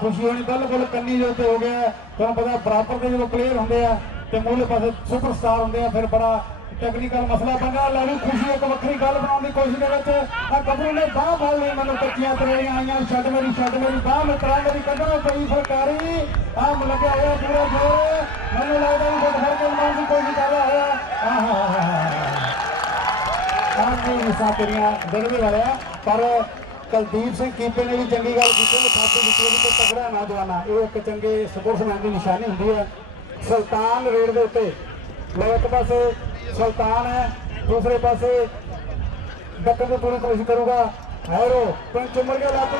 ਖੁਸ਼ੀ ਹੋਣੀ ਬਿਲਕੁਲ ਕੰਨੀ ਜੋ ਉੱਤੇ ਹੋ ਗਿਆ। ਤੁਹਾਨੂੰ ਪਤਾ ਬਰਾਬਰ ਦੇ ਜਦੋਂ ਪਲੇਅਰ ਹੁੰਦੇ ਆ ਤੇ ਮੂਹਰੇ ਪਾਸੇ ਸੁਪਰਸਟਾਰ ਹੁੰਦੇ ਆ, ਫਿਰ ਬੜਾ ਟੈਕਨੀਕਲ ਮਸਲਾ ਪੈਂਦਾ ਲੈ ਖੁਸ਼ੀ ਇੱਕ ਵੱਖਰੀ ਗੱਲ ਬਣਾਉਣ ਦੀ ਕੋਸ਼ਿਸ਼ ਦੇ ਵਿੱਚ। ਆ ਗੱਭਰੂ ਨੇ ਬਾਹ ਫੜ ਲਈ ਮੈਨੂੰ ਕੱਚੀਆਂ ਤਰੇੜੀਆਂ ਆਈਆਂ, ਛੱਡ ਮੇਰੀ ਛੱਡ ਮੇਰੀ, ਬਾਹ ਮਿੱਤਰਾ ਮੇਰੀ ਕੱਢਣਾ ਪਈ ਫਰਕਾਰੀ ਆ ਲੱਗਿਆ ਹੋਇਆ ਪੂਰਾ ਜ਼ੋਰ। ਮੈਨੂੰ ਲੱਗਦਾ ਵੀ ਗੁੱਟ ਫੜ ਕੇ ਲਵਾਉਣ ਦੀ ਕੋਸ਼ਿਸ਼ ਕਰ ਰਿਹਾ ਹੋਇਆ ਆਹਾ ਆਂਦੀ ਵਿਸਾ ਤੇਰੀਆਂ ਦਿਲਵੇ ਵਾਲਿਆ ਪਰ ਕੁਲਦੀਪ ਸਿੰਘ ਕੀਪੇ ਨੇ ਵੀ ਚੰਗੀ ਗੱਲ ਕੀਤੀ ਨੇ ਖਾਤੇ ਵਿੱਚ ਵੀ ਤੇ ਤਗੜਾ ਨੌਜਵਾਨਾ ਇਹ ਇੱਕ ਚੰਗੇ ਸਪੋਰਟਸਮੈਨ ਦੀ ਨਿਸ਼ਾਨੀ ਹੁੰਦੀ ਹੈ। ਸੁਲਤਾਨ ਰੋਡ ਦੇ ਉੱਤੇ। ਲੋ ਪਾਸੇ ਸੁਲਤਾਨ ਹੈ, ਦੂਸਰੇ ਪਾਸੇ ਡੱਕਣ ਦੀ ਪੂਰੀ ਕੋਸ਼ਿਸ਼ ਕਰੂਗਾ। ਹੈਰੋ, ਪਿੰਡ ਚੁੰਮਰ ਕੇ ਲੱਤ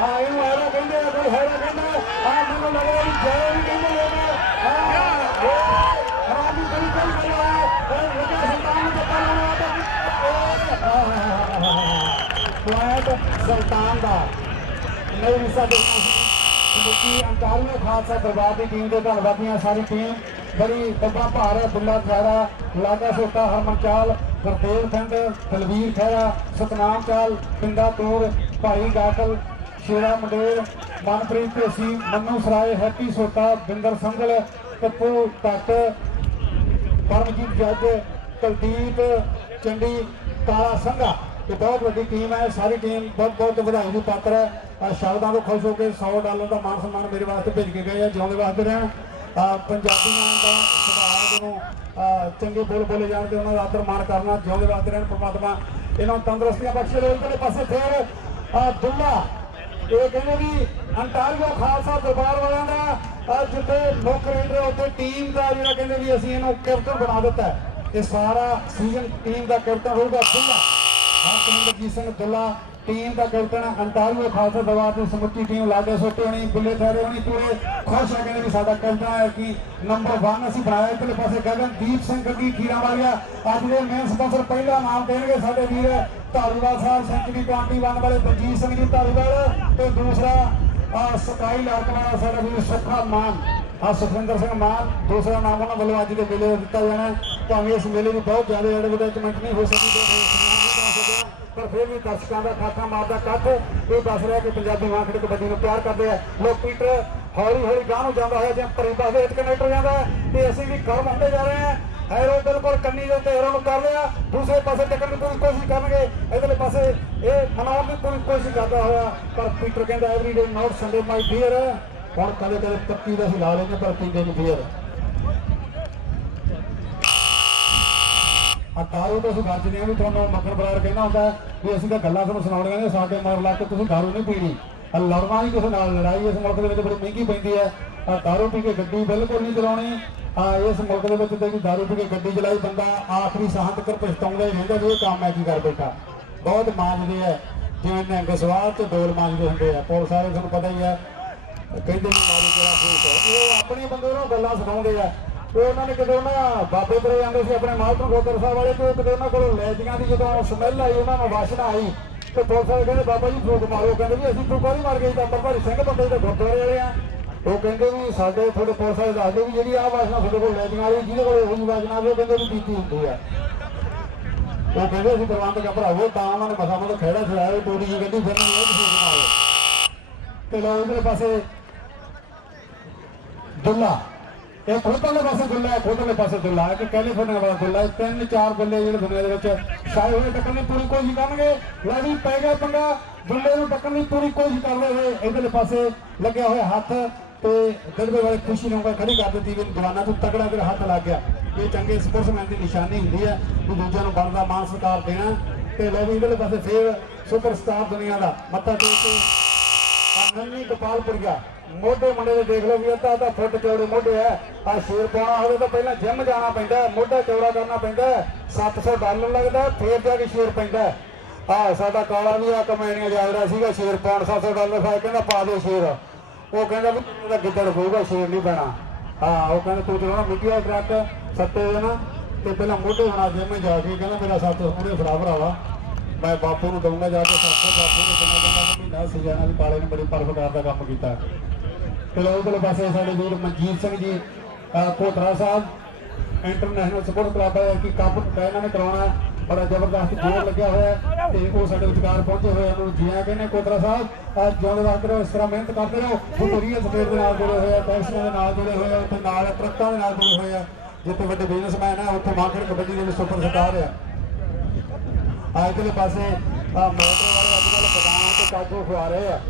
ਹਾਂ, ਇਹਨੂੰ ਹੈਰੋ ਕਹਿੰਦੇ ਆ, ਕੋਈ ਹੈਰੋ ਕਹਿੰਦਾ ਆ ਮੈਨੂੰ ਲੱਗਦਾ ਵੀ ਜੈ ਵੀ ਕਹਿੰਦੇ ਲੋਕ ਹਾਂ ਇਹ ਬੜੀ ਕੋਈ ਗੱਲ ਹੈ। ਇਹ ਲੱਗਿਆ ਸੁਲਤਾਨ ਨੂੰ ਧੱਕਾ ਲਾਉਣਾ ਸੁਲਤਾਨ ਦਾ। ਨਹੀਂ ਵਿਸਾ ਦੇ ਸਮੁੱਚੀ ਅੰਕਾਰੀਆ ਖਾਲਸਾ ਦਰਬਾਰ ਦੀ ਟੀਮ ਦੇ ਧੰਨਵਾਦੀਆਂ ਸਾਰੀ ਟੀਮ ਬੜੀ ਬੱਬਾ ਭਾਰ ਹੈ ਬੁੱਲਾ ਖੈਰਾ ਲਾਗਾ ਸੋਟਾ, ਹਰਮਨ ਚਾਲ, ਗੁਰਦੇਵ ਸਿੰਘ, ਦਲਵੀਰ ਖਹਿਰਾ, ਸਤਨਾਮ ਚਾਲ, ਪਿੰਡਾ ਤੂਰ, ਭਾਈ ਗਾਕਲ ਸ਼ੇਰਾ ਮੰਡੇਰ, ਮਨਪ੍ਰੀਤ ਢੇਸੀ ਮੰਨੂ ਸਰਾਏ, ਹੈਪੀ ਸੋਟਾ, ਬਿੰਦਰ ਸੰਗਲ, ਪੱਪੂ ਟੱਟ ਪਰਮਜੀਤ ਜੱਜ, ਕੁਲਦੀਪ ਚੰਡੀ, ਕਾਲਾ ਸੰਘਾ। ਇਹ ਬਹੁਤ ਵੱਡੀ ਟੀਮ ਹੈ, ਸਾਰੀ ਟੀਮ ਬਹੁਤ ਬਹੁਤ ਵਧਾਈ ਦੀ ਪਾਤਰ ਹੈ। ਆਹ ਸ਼ਬਦਾਂ ਤੋਂ ਖੁਸ਼ ਹੋ ਕੇ 100 ਡਾਲਰ ਦਾ ਮਾਨ ਸਨਮਾਨ ਮੇਰੇ ਵਾਸਤੇ ਭੇਜ ਕੇ ਗਏ ਆ, ਜਿਉਂਦੇ ਵਾਸਤੇ ਰਹਿਣ। ਪੰਜਾਬੀਆਂ ਦਾ ਸੁਭਾਅ ਜਦੋਂ ਚੰਗੇ ਬੋਲ ਬੋਲੇ ਜਾਣ ਤੇ ਉਹਨਾਂ ਦਾ ਆਦਰ ਮਾਣ ਕਰਨਾ, ਜਿਉਂਦੇ ਵਾਸਤੇ ਰਹਿਣ ਪ੍ਰਮਾਤਮਾ ਇਹਨਾਂ ਨੂੰ ਤੰਦਰੁਸਤੀਆਂ ਬਖਸ਼ੇ ਲੋ ਪਾਸੇ ਫੇਰ ਦੁੱਲਾ। ਇਹ ਕਹਿੰਦੇ ਵੀ ਅੰਟਾਰੀਓ ਖਾਲਸਾ ਦਰਬਾਰ ਵਾਲਿਆਂ ਦਾ ਜਿੱਥੇ ਮੁੱਖ ਰੇਡਰ ਉੱਥੇ ਟੀਮ ਦਾ ਜਿਹੜਾ ਕਹਿੰਦੇ ਵੀ ਅਸੀਂ ਇਹਨੂੰ ਕੈਪਟਨ ਬਣਾ ਦਿੱਤਾ ਇਹ ਸਾਰਾ ਸੀਜ਼ਨ ਟੀਮ ਦਾ ਕੈਪਟਨ ਹੋਊਗਾ ਦੁੱਲਾ। ਹਾਂ ਸਿੰਘ ਦੁੱਲਾ ਟੀਮ ਦਾ ਕੈਪਟਨ ਅੰਟਾਰੀਓ ਖਾਲਸਾ ਦਰਬਾਰ ਦੀ ਸਮੁੱਚੀ ਟੀਮ ਲਾਡੇ ਸੋਟੇ ਹੋਣੀ, ਬੁੱਲੇ ਥਾਰੇ ਹੋਣੀ, ਪੂਰੇ ਖੁਸ਼ ਹੈ ਕਹਿੰਦੇ ਵੀ ਸਾਡਾ ਕੈਪਟਨ ਹੈ ਕਿ ਨੰਬਰ 1 ਅਸੀਂ ਬਣਾਇਆ ਇਧਰਲੇ ਪਾਸੇ ਗਗਨਦੀਪ ਸਿੰਘ ਗੱਗੀ ਖੀਰਾ ਵਾਲੀਆ। ਅੱਜ ਦੇ ਮੇਨ ਸਪਾਂਸਰ ਪਹਿਲਾ ਨਾਮ ਦੇਣਗੇ ਸਾਡੇ ਵੀਰ ਧਾਰੀਵਾਲ ਸਾਹਿਬ ਸੈਂਚੁਰੀ 21 ਵਾਲੇ, ਬਲਜੀਤ ਸਿੰਘ ਜੀ ਧਾਰੀਵਾਲ ਤੇ ਦੂਸਰਾ ਸਕਾਈ ਲਾਰਕ ਵਾਲਾ ਸਾਡਾ ਵੀਰ ਸੁੱਖਾ ਮਾਨ। ਆ, ਸੁਖਵਿੰਦਰ ਸਿੰਘ ਮਾਨ, ਦੂਸਰਾ ਨਾਮ ਉਹਨਾਂ ਵੱਲੋਂ ਅੱਜ ਦੇ ਮੇਲੇ ਦਾ ਦਿੱਤਾ ਜਾਣਾ ਭਾਵੇਂ ਇਸ ਮੇਲੇ ਦੀ ਬਹੁਤ ਜ਼ਿਆਦਾ ਐਡਵਰਟਾਈਜ਼ਮੈਂਟ ਨਹੀਂ ਹੋ ਸਕੀ ਤੇ ਸੁਨਾਮ ਨਹੀਂ ਕਰ ਸਕਿਆ, ਪਰ ਫਿਰ ਵੀ ਦਰਸ਼ਕਾਂ ਦਾ ਖਾਤਾ ਮਾਰਦਾ ਕੱਠ ਇਹ ਦੱਸ ਰਿਹਾ ਕਿ ਪੰਜਾਬੀ ਵਾਂਖੜੀ ਕਬੱਡੀ ਨੂੰ ਪਿਆਰ ਕਰਦੇ ਆ। ਲੋਕ ਪੀਟਰ ਹੌਲੀ ਹੌਲੀ ਗਾਹ ਨੂੰ ਜਾਂਦਾ ਹੋਇਆ, ਜਿਵੇਂ ਪਰਿੰਦਾ ਦੇ ਵਿੱਚ ਕਨੈਕਟਰ ਜਾਂਦਾ ਤੇ ਅਸੀਂ ਵੀ ਗਰਮ ਹੁੰਦੇ ਜਾ ਰਹੇ ਹਾਂ। ਹੈਰੋ ਬਿਲਕੁਲ ਕੰਨੀ ਦੇ ਉੱਤੇ ਹੈਰੋ ਨੂੰ ਕਰ ਲਿਆ। ਦੂਸਰੇ ਪਾਸੇ ਟੱਕਣ ਦੀ ਪੂਰੀ ਕੋਸ਼ਿਸ਼ ਕਰਨਗੇ। ਇਧਰਲੇ ਪਾਸੇ ਇਹ ਮਨਾਉਣ ਦੀ ਪੂਰੀ ਕੋਸ਼ਿਸ਼ ਕਰਦਾ ਹੋਇਆ, ਪਰ ਪੀਟਰ ਕਹਿੰਦਾ every day not Sunday my dear ਹੁਣ ਕਦੇ ਕਦੇ ਪੱਤੀ ਦਾ ਅਸੀਂ ਲਾ ਲੈਂਦੇ ਪਰ ਪੀਂਦੇ ਨਹੀਂ ਬੀਅਰ ਦਾਰੂ ਤੋਂ ਅਸੀਂ ਵਰਜਦੇ ਹਾਂ ਵੀ ਤੁਹਾਨੂੰ ਮੱਖਣ ਬਰਾੜ ਕਹਿੰਦਾ ਹੁੰਦਾ ਵੀ ਅਸੀਂ ਤਾਂ ਗੱਲਾਂ ਤੁਹਾਨੂੰ ਸੁਣਾਉਣੀਆਂ ਨੇ ਸਾਡੇ ਮਰ ਲਾ ਕੇ ਤੁਸੀਂ ਦਾਰੂ ਨਹੀਂ ਪੀਣੀ। ਆ ਲੜਨਾ ਨਹੀਂ ਕਿਸੇ ਨਾਲ, ਲੜਾਈ ਇਸ ਮੁਲਕ ਦੇ ਵਿੱਚ ਬੜੀ ਮਹਿੰਗੀ ਪੈਂਦੀ ਹੈ। ਆ ਦਾਰੂ ਪੀ ਕੇ ਗੱਡੀ ਬਿਲਕੁਲ ਨਹੀਂ ਚਲਾਉਣੀ। ਆ ਇਸ ਮੁਲਕ ਦੇ ਵਿੱਚ ਤੇ ਵੀ ਦਾਰੂ ਪੀ ਕੇ ਗੱਡੀ ਚਲਾਈ ਬੰਦਾ ਆਖਰੀ ਸਾਹ ਤੱਕ ਪਛਤਾਉਂਦਾ ਹੀ ਰਹਿੰਦਾ ਵੀ ਇਹ ਕੰਮ ਮੈਂ ਕੀ ਕਰ ਬੈਠਾ। ਬਹੁਤ ਮਾਂਜਦੇ ਆ ਜਿਵੇਂ ਨਿਹੰਗ ਸਵਾਲ ਤੇ ਡੋਲ ਮਾਂਜਦੇ ਹੁੰਦੇ ਆ। ਪੁਲਿਸ ਵਾਲੇ ਤੁਹਾਨੂੰ ਪਤਾ ਹੀ ਆ ਕਹਿੰਦੇ ਨੇ ਮਾਰੀ ਤੇਰਾ ਉਹ ਆਪਣੇ ਬੰਦੇ ਨੂੰ ਗੱਲਾਂ ਸੁਣਾਉਂਦੇ ਆ। ਤੇ ਉਹਨਾਂ ਨੇ ਕਿਤੇ ਉਹਨਾਂ ਬਾਬੇ ਪਰੇ ਜਾਂਦੇ ਸੀ ਆਪਣੇ ਮਾਲਪੁਰ ਗੋਦਰ ਸਾਹਿਬ ਵਾਲੇ, ਤੇ ਕਿਤੇ ਉਹਨਾਂ ਕੋਲ ਲੈਜੀਆਂ ਦੀ ਜਦੋਂ ਸਮੈਲ ਆਈ, ਉਹਨਾਂ ਨੂੰ ਵਾਸ਼ਨਾ ਆਈ, ਤੇ ਪੁਲਿਸ ਵਾਲੇ ਕਹਿੰਦੇ, ਬਾਬਾ ਜੀ, ਫੂਕ ਮਾਰੋ। ਕਹਿੰਦੇ ਵੀ ਅਸੀਂ ਫੂਕ ਨਹੀਂ ਮਾਰ ਗਏ, ਤਾਂ ਅੰਮ੍ਰਿਤਧਾਰੀ ਸਿੰਘ ਬੰਦੇ ਦੇ ਗੁਰਦੁਆਰੇ ਵਾਲੇ ਆ। ਉਹ ਕਹਿੰਦੇ ਵੀ ਸਾਡੇ ਤੁਹਾਡੇ ਪੁਲਿਸ ਵਾਲੇ ਦੱਸਦੇ ਵੀ ਜਿਹੜੀ ਆ ਵਾਸ਼ਨਾ ਤੁਹਾਡੇ ਕੋਲ ਲੈਜੀਆਂ ਵਾਲੀ, ਜਿਹਦੇ ਕੋਲ ਉਹ ਵਾਸ਼ਨਾ ਆਵੇ ਉਹ ਕਹਿੰਦੇ ਵੀ ਪੀਤੀ ਹੁੰਦੀ ਆ। ਉਹ ਕਹਿੰਦੇ ਅਸੀਂ ਪ੍ਰਬੰਧ ਕਰ ਭਰਾਵੋ, ਤਾਂ ਉਹਨਾਂ ਨੇ ਮਸਾ ਮਤਲਬ ਖੜਾ ਛੜਾਇਆ ਟੋਰੀ ਜੀ ਕਹਿੰਦੀ, ਫਿਰ ਨਹੀਂ ਇਹ ਮਾਰੋ। ਤੇ ਲੋ ਇਧਰ ਪਾਸੇ ਦੁੱਲਾ। ਇਹ ਖੋਤਲੇ ਪਾਸੇ ਦੁੱਲਾ ਹੈ ਖੋਤਲੇ ਪਾਸੇ ਦੁੱਲਾ ਹੈ ਕਿ ਕੈਲੀਫੋਰਨੀਆ ਵਾਲਾ ਦੁੱਲਾ ਹੈ। ਤਿੰਨ ਚਾਰ ਦੁੱਲੇ ਜਿਹੜੇ ਦੁਨੀਆ ਦੇ ਵਿੱਚ ਛਾਏ ਹੋਏ ਟੱਕਣ ਦੀ ਪੂਰੀ ਕੋਸ਼ਿਸ਼ ਕਰਨਗੇ। ਲੜੀ ਪੈ ਗਿਆ ਪੰਗਾ। ਦੁੱਲੇ ਨੂੰ ਟੱਕਣ ਦੀ ਪੂਰੀ ਕੋਸ਼ਿਸ਼ ਕਰਦੇ ਹੋਏ ਇਧਰਲੇ ਪਾਸੇ ਲੱਗਿਆ ਹੋਇਆ ਹੱਥ ਤੇ ਦਿਲਵੇ ਵਾਲੇ ਖੁਸ਼ੀ ਨੂੰ ਖੜੀ ਕਰ ਦਿੱਤੀ ਵੀ ਜਵਾਨਾਂ ਤੋਂ ਤਕੜਾ ਤੇਰਾ ਹੱਥ ਲੱਗ ਗਿਆ। ਇਹ ਚੰਗੇ ਸਪੋਰਟਸਮੈਨ ਦੀ ਨਿਸ਼ਾਨੀ ਹੁੰਦੀ ਹੈ ਵੀ ਦੂਜਿਆਂ ਨੂੰ ਬਣਦਾ ਮਾਨ ਸਤਿਕਾਰ ਦੇਣਾ। ਤੇ ਲੋ ਵੀ ਇਧਰਲੇ ਪਾਸੇ ਫੇਰ ਸੁਪਰਸਟਾਰ ਦੁਨੀਆ ਦਾ ਮੱਥਾ ਟੇਕ ਕੇ। ਨੰਨੀ ਗੋਪਾਲਪੁਰੀਆ ਮੋਢੇ ਮੁੰਡੇ ਦੇ ਦੇਖ ਲਓ ਵੀ ਅੱਧਾ ਅੱਧਾ ਫੁੱਟ ਚੌੜੇ ਮੋਢੇ ਆ। ਆ ਸ਼ੇਰ ਪਾਉਣਾ ਹੋਵੇ ਤਾਂ ਪਹਿਲਾਂ ਜਿਮ ਜਾਣਾ ਪੈਂਦਾ ਮੋਢਾ ਚੌੜਾ ਕਰਨਾ ਪੈਂਦਾ 700 ਡਾਲਰ ਲੱਗਦਾ ਫੇਰ ਜਾ ਕੇ ਸ਼ੇਰ ਪੈਂਦਾ ਆ ਸਾਡਾ ਕਾਲਾ ਵੀ ਆ, ਕਮੈਣੀਆਂ ਜਾ ਸੀਗਾ, ਸ਼ੇਰ ਪਾਉਣ 700 ਡਾਲਰ ਫਾਇ ਕਹਿੰਦਾ ਪਾ ਦੇ ਸ਼ੇਰ। ਉਹ ਕਹਿੰਦਾ ਵੀ ਇਹਦਾ ਗਿੱਦੜ ਹੋਊਗਾ ਸ਼ੇਰ ਨਹੀਂ ਪੈਣਾ। ਹਾਂ, ਉਹ ਕਹਿੰਦਾ ਤੂੰ ਚਲਾਉਣਾ, ਮਿੱਟੀ ਦਾ ਟਰੱਕ ਸੱਤੇ ਦੇਣਾ ਤੇ ਪਹਿਲਾਂ ਮੋਢੇ ਹੋਣਾ ਜਿਮ ਜਾ ਕੇ ਕਹਿੰਦਾ ਮੇਰਾ ਸੱਤ ਉਹਨੇ ਫੜਾ ਭਰਾਵਾ। ਮੈਂ ਬਾਪੂ ਨੂੰ ਦਊਂਗਾ ਜਾ ਕੇ ਸਾਥੋਂ ਬਾਪੂ ਨੂੰ ਕਿੰਨਾ ਕਹਿੰਦਾ ਕਿ ਮਹੀਨਾ ਸਜਾਣਾ ਵੀ ਕਾਲੇ ਨੇ ਬੜੀ ਪਰਵਕਾਰ ਦਾ ਕੰਮ ਕੀਤਾ। ਤੇ ਉਧਰਲੇ ਪਾਸੇ ਸਾਡੇ ਵੀਰ ਮਨਜੀਤ ਸਿੰਘ ਜੀ, ਅਹ ਸਾਹਿਬ ਇੰਟਰਨੈਸ਼ਨਲ ਸਪੋਰਟ ਕਲੱਬ ਹੈ ਕਿ ਕੱਪ ਇਹਨਾਂ ਨੇ ਕਰਾਉਣਾ ਬੜਾ ਜ਼ਬਰਦਸਤ ਜੋਰ ਲੱਗਿਆ ਹੋਇਆ ਤੇ ਉਹ ਸਾਡੇ ਵਿਚਕਾਰ ਪਹੁੰਚੇ ਹੋਏ ਉਹਨਾਂ ਨੂੰ ਜੀਆਂ ਕਹਿੰਦੇ ਕੋਤਰਾ ਸਾਹਿਬ ਅੱਜ ਜਿਉਂਦੇ ਵਾਸਤੇ ਰਹੋ, ਇਸ ਤਰ੍ਹਾਂ ਮਿਹਨਤ ਕਰਦੇ ਰਹੋ। ਫੁੱਟਰੀਆ ਸਪੇਰ ਦੇ ਨਾਲ ਜੁੜੇ ਹੋਏ ਆ ਟੈਕਸੀਆਂ ਦੇ ਨਾਲ ਜੁੜੇ ਹੋਏ ਆ, ਉੱਥੇ ਨਾਲ ਟਰੱਕਾਂ ਦੇ ਨਾਲ ਜੁੜੇ ਹੋਏ ਆ। ਜਿੱਥੇ ਵੱਡੇ ਬਿਜ਼ਨਸਮੈਨ ਆ, ਉੱਥੇ ਮਾਰਕੀਟ ਕਬੱਡੀ ਦੇ ਵਿੱਚ ਸੁਪਰ ਸਟਾਰ ਆ। ਆ ਪਾਸੇ ਆ ਮੋਟਰ ਵਾਲੇ ਅੱਜ ਕੱਲ੍ਹ ਬਦਾਮ ਤੇ ਕਾਜੂ ਖਵਾ ਰਹੇ ਆ।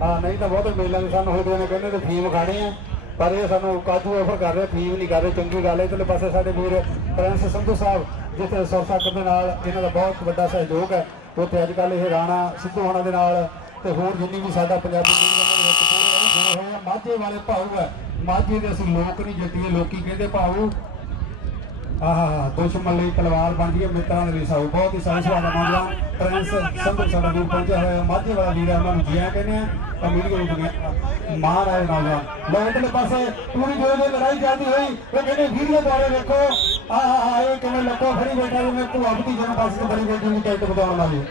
ਹਾਂ, ਨਹੀਂ ਤਾਂ ਬਹੁਤੇ ਮੇਲਿਆਂ ਦੇ ਸਾਨੂੰ ਹੋਏ ਨੇ ਕਹਿੰਦੇ ਤੇ ਫੀਮ ਖਾਣੀ ਆ, ਪਰ ਇਹ ਸਾਨੂੰ ਕਾਜੂ ਆਫਰ ਕਰ ਰਿਹਾ ਫੀਮ ਨਹੀਂ ਕਰ ਰਹੇ, ਚੰਗੀ ਗੱਲ ਹੈ। ਇਧਰਲੇ ਪਾਸੇ ਸਾਡੇ ਵੀਰ ਪ੍ਰਿੰਸ ਸੰਧੂ ਸਾਹਿਬ, ਜਿੱਥੇ ਸੁਰਸਾਕਰ ਦੇ ਨਾਲ ਇਹਨਾਂ ਦਾ ਬਹੁਤ ਵੱਡਾ ਸਹਿਯੋਗ ਹੈ ਉੱਥੇ ਅੱਜ ਕੱਲ੍ਹ ਇਹ ਰਾਣਾ ਸਿੱਧੂ ਹੋਣਾ ਦੇ ਨਾਲ ਤੇ ਹੋਰ ਜਿੰਨੀ ਵੀ ਸਾਡਾ ਪੰਜਾਬੀ ਮੀਡੀਆ ਦੇ ਵਿੱਚ ਪੂਰੇ ਹੋਏ ਆ, ਮਾਝੇ ਵਾਲੇ ਭਾਊ ਹੈ। ਮਾਝੇ ਦੇ ਅਸੀਂ ਲੋਕ ਨਹੀਂ ਜਿੱਤੀਏ ਲੋਕੀ ਕਹਿੰਦੇ ਭਾਊ ਆਹਾ ਦੁਸ਼ਮਣ ਲਈ ਤਲਵਾਰ ਬਣਦੀ ਹੈ ਮਿੱਤਰਾਂ ਦੇ ਲਈ ਸਾਊ ਬਹੁਤ ਹੀ ਸਾਊ ਸੁਭਾਅ ਦਾ ਨੌਜਵਾਨ ਪ੍ਰਿੰਸ ਸੰਧੂ ਸਾਡਾ ਵੀਰ ਪਹੁੰਚਿਆ ਹੋਇਆ ਮਾਝੇ ਵਾਲਾ ਵੀਰ ਉਹਨਾਂ ਨੂੰ ਜੀਆ ਕਹਿੰਦੇ ਆ। ਤਾਂ ਮੀਡੀਆ ਨੂੰ ਦੁਨੀਆ ਮਾਰ ਆਏ ਨੌਜਵਾਨ ਲੋ ਪਾਸੇ ਪੂਰੀ ਜੋ ਜੋ ਲੜਾਈ ਚੱਲਦੀ ਹੋਈ ਉਹ ਕਹਿੰਦੇ ਵੀਡੀਓ ਬਾਰੇ ਵੇਖੋ। ਆਹਾ ਇਹ ਕਹਿੰਦੇ ਲੱਕੋ ਫੜੀ ਬੈਠਾ ਜਿਵੇਂ ਭੂਆ ਭਤੀ ਜਨ ਪਾਸੇ ਬੜੀ ਬੈਠੀ ਨੂੰ ਟਿਕਟ ਬਤਾਉਣ ਵਾਲੀ।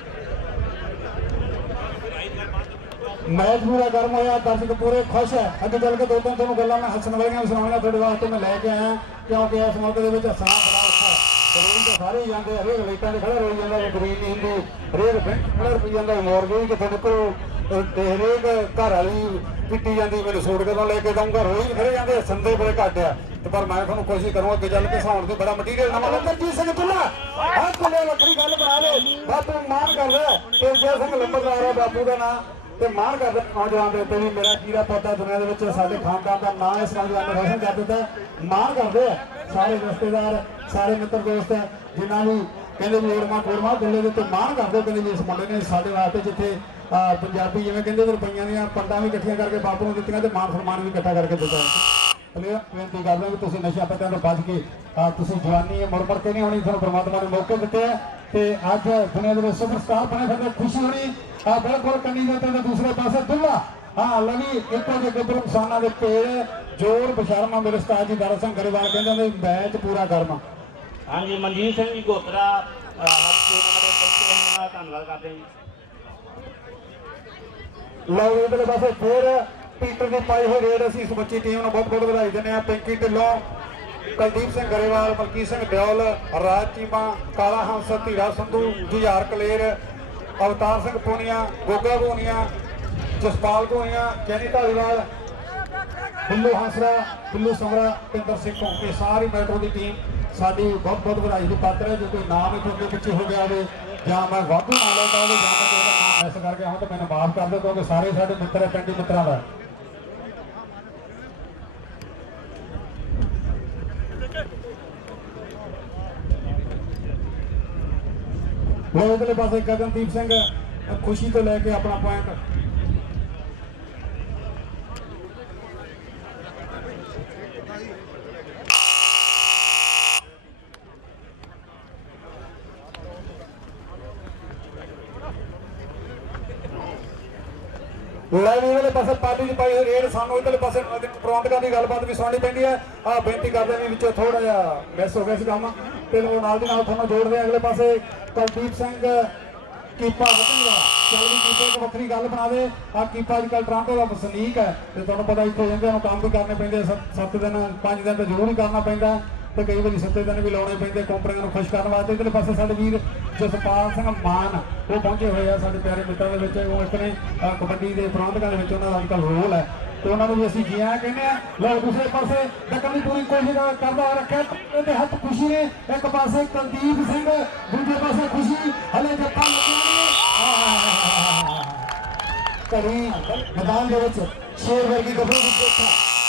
ਮੈਚ ਪੂਰਾ ਗਰਮ ਹੋਇਆ, ਦਰਸ਼ਕ ਪੂਰੇ ਖੁਸ਼ ਹੈ। ਅੱਗੇ ਚੱਲ ਕੇ ਦੋ ਤਿੰਨ ਤੁਹਾਨੂੰ ਗੱਲਾਂ ਮੈਂ ਹੱਸਣ ਵਾਲੀਆਂ ਸੁਣਾਉਣੀਆਂ ਤੁਹਾਡੇ ਵਾਸਤੇ ਮੈਂ ਲੈ ਕੇ ਆਇਆ, ਕਿਉਂਕਿ ਇਸ ਮੌਕੇ ਦੇ ਵਿੱਚ ਹੱਸਣਾ ਬੜਾ ਔਖਾ ਹੈ। ਰੋਈ ਤਾਂ ਸਾਰੇ ਹੀ ਜਾਂਦੇ ਹਰੇਕ ਲਾਈਟਾਂ ਦੇ ਖੜਾ ਰੋਈ ਜਾਂਦਾ ਜੇ ਗਰੀਨ ਨਹੀਂ ਹੁੰਦੀ। ਹਰੇਕ ਬੈਂਕ ਖੜਾ ਰੋਈ ਜਾਂਦਾ ਮੋਰਗੇ ਕਿੱਥੇ ਨਿਕਲੋ? ਤੇ ਹਰੇਕ ਘਰ ਵਾਲੀ ਪਿੱਟੀ ਜਾਂਦੀ, ਮੈਨੂੰ ਸੂਟ ਕਦੋਂ ਲੈ ਕੇ ਦਊਂਗਾ? ਰੋਈ ਖੜੇ ਜਾਂਦੇ ਸੰਦੇ ਬੜੇ ਘੱਟ ਆ। ਤੇ ਪਰ ਮੈਂ ਤੁਹਾਨੂੰ ਕੋਸ਼ਿਸ਼ ਕਰੂੰਗਾ ਅੱਗੇ ਚੱਲ ਕੇ ਸੌਣ ਦੇ, ਬੜਾ ਮਟੀਰੀਅਲ ਨਵਾਂ ਲੰਬਰਜੀਤ ਸਿੰਘ ਤੁੱਲਾ ਹਰ ਤੁੱਲੇ ਵੱਖਰੀ ਗੱਲ ਬਣਾ ਦੇ ਬਾਪੂ ਮਾਨ ਕਰਦਾ ਤੇ ਜੇ ਸਿੰਘ ਲੰਬਰਦਾਰ ਆ, ਬਾਪੂ ਦਾ ਨਾਂ। ਤੇ ਮਾਣ ਕਰਦਾ ਨੌਜਵਾਨ ਦੇ ਉੱਤੇ ਵੀ। ਮੇਰਾ ਕੀੜਾ ਪੌਦਾ ਦੁਨੀਆ ਦੇ ਵਿੱਚ ਸਾਡੇ ਖਾਨਦਾਨ ਦਾ ਨਾਂ ਇਸ ਨੌਜਵਾਨ ਨੇ ਰੋਸ਼ਨ ਕਰ ਦਿੱਤਾ। ਮਾਣ ਕਰਦੇ ਆ ਸਾਰੇ ਰਿਸ਼ਤੇਦਾਰ, ਸਾਰੇ ਮਿੱਤਰ ਦੋਸਤ ਜਿਨ੍ਹਾਂ ਵੀ ਕਹਿੰਦੇ ਵੀ ਓਰਮਾ ਕੋਰਮਾ ਦੁੱਲੇ ਦੇ ਉੱਤੇ ਮਾਣ ਕਰਦੇ ਕਹਿੰਦੇ ਵੀ ਇਸ ਮੁੰਡੇ ਨੇ ਸਾਡੇ ਵਾਸਤੇ ਜਿੱਥੇ ਪੰਜਾਬੀ ਜਿਵੇਂ ਕਹਿੰਦੇ ਵੀ ਰੁਪਈਆਂ ਦੀਆਂ ਪੰਡਾਂ ਵੀ ਇਕੱਠੀਆਂ ਕਰਕੇ ਬਾਪੂ ਨੂੰ ਦਿੱਤੀਆਂ ਤੇ ਮਾਨ ਸਨਮਾਨ ਵੀ ਇਕੱਠਾ ਕਰਕੇ ਦਿੱਤਾ। ਪਲੇਅਰ ਬੇਨਤੀ ਕਰਦਾ ਵੀ ਤੁਸੀਂ ਨਸ਼ਾ ਪੱਤਿਆਂ ਤੋਂ ਬਚ ਕੇ ਤੁਸੀਂ ਜਵਾਨੀ ਮੁੜ ਮੁੜ ਕੇ ਨਹੀਂ ਹੋਣੀ ਤੁਹਾਨੂੰ ਪਰਮਾਤਮਾ ਨੇ ਮੌਕੇ ਦਿੱਤੇ ਆ ਤੇ ਅੱਜ ਦੁਨੀਆ ਦੇ ਵਿੱਚ ਸੁਪਰਸਟਾਰ ਬਣੇ ਫਿਰਦੇ ਖੁਸ਼ੀ ਹੋਣੀ ਆ ਬਿਲਕੁਲ ਕੰਨੀ ਦੇ ਤੇ ਦੂਸਰੇ ਪਾਸੇ ਦੁੱਲਾ। ਹਾਂ ਲਵੀ ਇੱਕੋ ਜਿਹੇ ਗੱਭਰੂ ਕਿਸਾਨਾਂ ਦੇ ਪੇੜ ਜੋਰ ਬਸ਼ਰਮਾ ਮੇਰੇ ਉਸਤਾਦ ਜੀ ਦਰ ਸਿੰਘ ਗਰੇਵਾਲ ਕਹਿੰਦੇ ਨੇ ਮੈਚ ਪੂਰਾ ਕਰਮਾ ਹਾਂਜੀ ਮਨਜੀਤ ਸਿੰਘ ਜੀ ਗੋਤਰਾ ਦੇ ਦਾ ਧੰਨਵਾਦ ਕਰਦੇ ਜੀ। ਲਓ ਇਧਰਲੇ ਪਾਸੇ ਫੇਰ ਪੀਟਰ ਦੀ ਪਾਈ ਹੋਈ ਰੇਡ ਅਸੀਂ ਇਸ ਬੱਚੀ ਟੀਮ ਨੂੰ ਬਹੁਤ ਬਹੁਤ ਵਧਾਈ ਦਿੰਦੇ ਆ ਪਿੰਕੀ ਢਿੱਲੋਂ ਕੁਲਦੀਪ ਸਿੰਘ ਗਰੇਵਾਲ, ਮਲਕੀਤ ਸਿੰਘ ਦਿਓਲ ਰਾਜ ਚੀਮਾ, ਕਾਲਾ ਹੰਸ, ਧੀਰਾ ਸੰਧੂ, ਜੁਝਾਰ ਕਲੇਰ, ਅਵਤਾਰ ਸਿੰਘ ਪੂਨੀਆ, ਗੋਗਾ ਪੂਨੀਆ ਜਸਪਾਲ ਪੂਨੀਆ ਜੈਨੀ ਢਾਲੀਵਾਲ, ਬਿੱਲੂ ਹੰਸਰਾ, ਬਿੱਲੂ ਸਮਰਾ ਪਿੰਦਰ ਸਿੰਘ ਕੋਕੇ ਸਾਰੀ ਮੈਟਰੋ ਦੀ ਟੀਮ ਸਾਡੀ ਬਹੁਤ ਬਹੁਤ ਵਧਾਈ ਦੀ ਪਾਤਰ ਹੈ। ਜੇ ਕੋਈ ਨਾਮ ਇੱਥੋਂ ਅੱਗੇ ਪਿੱਛੇ ਹੋ ਗਿਆ ਹੋਵੇ ਜਾਂ ਮੈਂ ਵਾਧੂ ਨਾ ਲੈਂਦਾ ਹੋਵੇ ਜਾਂ ਮੈਂ ਕੋਈ ਨਾਮ ਮਿਸ ਕਰ ਗਿਆ ਹਾਂ ਤਾਂ ਮੈਨੂੰ ਮਾਫ ਕਰ ਦਿਓ ਕਿਉਂਕਿ ਸਾਰੇ ਸਾਡੇ ਮਿੱਤਰ ਹੈ, ਪਿੰਡੀ ਮਿੱਤਰਾਂ ਦਾ। ਲੋ ਇਧਰਲੇ ਪਾਸੇ ਗਗਨਦੀਪ ਸਿੰਘ ਖੁਸ਼ੀ ਤੋਂ ਲੈ ਕੇ ਆਪਣਾ ਪੁਆਇੰਟ ਲਾਈਨ ਵਾਲੇ ਪਾਸੇ ਪਾਲੀ ਦੀ ਪਾਈ ਹੋਈ ਰੇਡ, ਸਾਨੂੰ ਇਧਰਲੇ ਪਾਸੇ ਪ੍ਰਬੰਧਕਾਂ ਦੀ ਗੱਲਬਾਤ ਵੀ ਸੁਣਨੀ ਪੈਂਦੀ ਹੈ। ਆ ਬੇਨਤੀ ਕਰਦੇ ਵੀ ਵਿੱਚੋਂ ਥੋੜਾ ਜਿਹਾ ਮਿਸ ਹੋ ਗਿਆ ਸੀ ਕੰਮ। ਤੇ ਉਹ ਨਾਲ ਦੀ ਨਾਲ ਤੁਹਾਨੂੰ ਜੋੜਦੇ ਆ ਅਗਲੇ ਪਾਸੇ ਕੁਲਦੀਪ ਸਿੰਘ, ਕੀਪਾ ਵਧੂਗਾ ਚੱਲ ਕੀਪੇ ਇੱਕ ਵੱਖਰੀ ਗੱਲ ਬਣਾ ਦੇ। ਆ ਕੀਪਾ ਅੱਜ ਕੱਲ ਟਰਾਂਟੋ ਦਾ ਵਸਨੀਕ ਹੈ ਤੇ ਤੁਹਾਨੂੰ ਪਤਾ ਇੱਥੇ ਜਾਂਦੇ ਨੂੰ ਕੰਮ ਵੀ ਕਰਨੇ ਪੈਂਦੇ 7 ਦਿਨ 5 ਦਿਨ ਤਾਂ ਜ਼ਰੂਰ ਹੀ ਕਰਨਾ ਪੈਂਦਾ ਤੇ ਕਈ ਵਾਰੀ ਸੱਤੇ ਦਿਨ ਵੀ ਲਾਉਣੇ ਪੈਂਦੇ ਕੰਪਨੀਆਂ ਨੂੰ ਖੁਸ਼ ਕਰਨ ਵਾਸਤੇ। ਇਧਰਲੇ ਪਾਸੇ ਸਾਡੇ ਵੀਰ ਜਸਪਾਲ ਸਿੰਘ ਮਾਨ, ਉਹ ਪਹੁੰਚੇ ਹੋਏ ਆ ਸਾਡੇ ਪਿਆਰੇ ਮਿੱਤਰਾਂ ਦੇ ਵਿੱਚ। ਉਹ ਇੱਕ ਨੇ ਕਬੱਡੀ ਦੇ ਪ੍ਰਬੰਧਕਾਂ ਦੇ ਵਿੱਚ ਉਹਨਾਂ ਦਾ ਅੱਜ ਅੱਜਕੱਲ ਰੋਲ ਹੈ। ਤੇ ਉਹਨਾਂ ਨੂੰ ਅਸੀਂ ਜੀ ਆਇਆਂ ਕਹਿੰਦੇ ਆ। ਲੋ ਦੂਸਰੇ ਪਾਸੇ ਡੱਕਣ ਦੀ ਪੂਰੀ ਕੋਸ਼ਿਸ਼ ਕਰਦਾ ਰੱਖਿਆ। ਤੇ ਹੱਥ ਖੁਸ਼ੀ ਨੇ। ਇੱਕ ਪਾਸੇ ਕੁਲਦੀਪ ਸਿੰਘ, ਦੂਜੇ ਪਾਸੇ ਖੁਸ਼ੀ। ਹਲੇ ਜੱਫਾ ਕਰੀ ਮੈਦਾਨ ਦੇ ਵਿੱਚ ਸ਼ੇਰ ਵਰਗੀ ਗੱਭਰੂ ਦੀ ਦੇਖਾ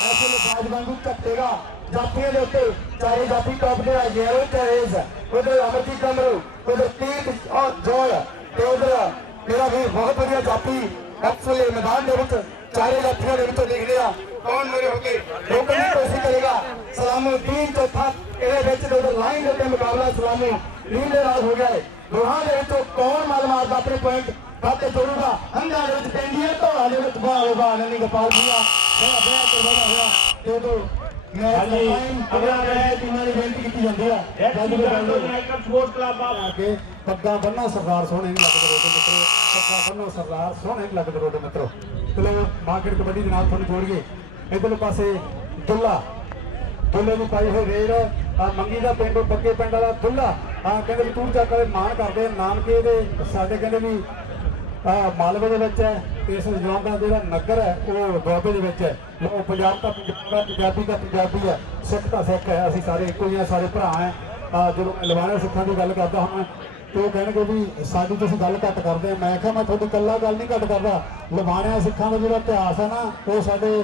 ਐਸੇ ਲਿਫਾਜ਼ ਵਾਂਗੂ ਕੱਟੇਗਾ ਜਾਤੀਆਂ ਦੇ ਉੱਤੇ ਚਾਰੇ ਜਾਤੀ ਟੌਪ ਦੇ ਆ ਯੈਰੋ ਟਰੇਜ਼ ਉਧਰ ਅਮਰਜੀਤ ਕਮਰੂ ਉਧਰ ਤੀਤ ਔਰ ਜੋਲ ਤੇ ਉਧਰ ਮੇਰਾ ਵੀ ਬਹੁਤ ਵਧੀਆ ਜਾਪੀ ਐਕਚੁਅਲੀ ਮੈਦਾਨ ਦੇ ਵਿੱਚ, ਚਾਰੇ ਜਾਪੀਆਂ ਦੇ ਵਿੱਚੋਂ ਦੇਖ ਲਿਆ ਕੌਣ ਮੇਰੇ ਹੋ ਕੇ? ਰੋਕਣ ਦੀ ਕੋਸ਼ਿਸ਼ ਕਰੇਗਾ। ਸਲਾਮੁਦੀਨ ਚੌਥਾ, ਇਹਦੇ ਵਿੱਚ ਦੇ ਲਾਈਨ ਦੇ ਉੱਤੇ ਮੁਕਾਬਲਾ ਸਲਾਮੂ ਨੀਲੇ ਨਾਲ ਹੋ ਗਿਆ ਹੈ ਦੋਹਾਂ ਦੇ ਵਿੱਚੋਂ ਕੌਣ ਮਾਲ ਮਾਰਦਾ ਆਪਣੇ ਪੁਆਇੰਟ ਖਾਤੇ ਜੋੜੂਗਾ ਅੰਦਰ ਦੇ ਵਿੱਚ ਪੈਂਦੀ ਹੈ ਧੋਲਾ ਦੇ ਵਿੱਚ ਬਾਹ ਬਾਹ ਨਹੀਂ ਗੋਪਾਲ ਭੂਆ ਬੜਾ ਬੜਾ ਕਰਵਾਇਆ ਹੋਇਆ ਤੇ ਉਦੋਂ ਹਾਂਜੀ, ਅਗਲਾ ਮੈਚ ਟੀਮਾਂ ਦੀ ਬੇਨਤੀ ਕੀਤੀ ਜਾਂਦੀ ਆ ਜਲਦੀ ਤੋਂ ਐਕਸੀਡੈਂਟ ਜਲਦੀ ਯੂਨਾਈਟਿਡ ਸਪੋਰਟਸ ਕਲੱਬ ਆ ਆ ਕੇ ਪੱਗਾਂ ਬੰਨੋ ਸਰਦਾਰ ਸੋਹਣੇ ਨਹੀਂ ਲੱਗਦੇ ਰੋਡੇ ਮਿੱਤਰੋ। ਪੱਗਾਂ ਬੰਨੋ ਸਰਦਾਰ ਸੋਹਣੇ ਨਹੀਂ ਲੱਗਦੇ ਰੋਡੇ ਮਿੱਤਰੋ। ਚਲੋ ਮਾਰਕੀਟ ਕਬੱਡੀ ਦੇ ਨਾਲ ਤੁਹਾਨੂੰ ਜੋੜੀਏ। ਇਧਰਲੇ ਪਾਸੇ ਦੁੱਲਾ। ਦੁੱਲੇ ਨੂੰ ਪਾਈ ਹੋਈ ਰੇਡ ਆ ਮੰਗੀ ਦਾ ਪਿੰਡ ਬੱਗੇ ਪਿੰਡ ਵਾਲਾ ਦੁੱਲਾ। ਆ ਕਹਿੰਦੇ ਵੀ ਤੂੰ ਚੱਕ ਵਾਲੇ ਮਾਣ ਕਰਦੇ ਨਾਨਕੇ ਦੇ ਸਾਡੇ ਕਹਿੰਦੇ ਵੀ ਮਾਲਵੇ ਦੇ ਵਿੱਚ ਹੈ, ਇਸ ਜਵਾਨ ਦਾ ਜਿਹੜਾ ਨਗਰ ਹੈ, ਉਹ ਦੁਆਬੇ ਦੇ ਵਿੱਚ ਹੈ। ਉਹ ਪੰਜਾਬ ਦਾ ਪੰਜਾਬ ਦਾ ਪੰਜਾਬੀ ਦਾ ਪੰਜਾਬੀ ਹੈ, ਸਿੱਖ ਦਾ ਸਿੱਖ ਹੈ, ਅਸੀਂ ਸਾਰੇ ਇੱਕੋ ਹੀ ਆ ਸਾਰੇ ਭਰਾ ਹੈ। ਜਦੋਂ ਮੈਂ ਲਵਾਣਾ ਸਿੱਖਾਂ ਦੀ ਗੱਲ ਕਰਦਾ ਹਾਂ, ਤੇ ਉਹ ਕਹਿਣਗੇ ਵੀ ਸਾਡੀ ਤੁਸੀਂ ਗੱਲ ਘੱਟ ਕਰਦੇ ਆ ਮੈਂ ਕਿਹਾ, ਮੈਂ ਤੁਹਾਡੀ ਕੱਲਾ ਗੱਲ ਨਹੀਂ ਘੱਟ ਕਰਦਾ। ਲਵਾਣਿਆ ਸਿੱਖਾਂ ਦਾ ਜਿਹੜਾ ਇਤਿਹਾਸ ਹੈ ਨਾ, ਉਹ ਸਾਡੇ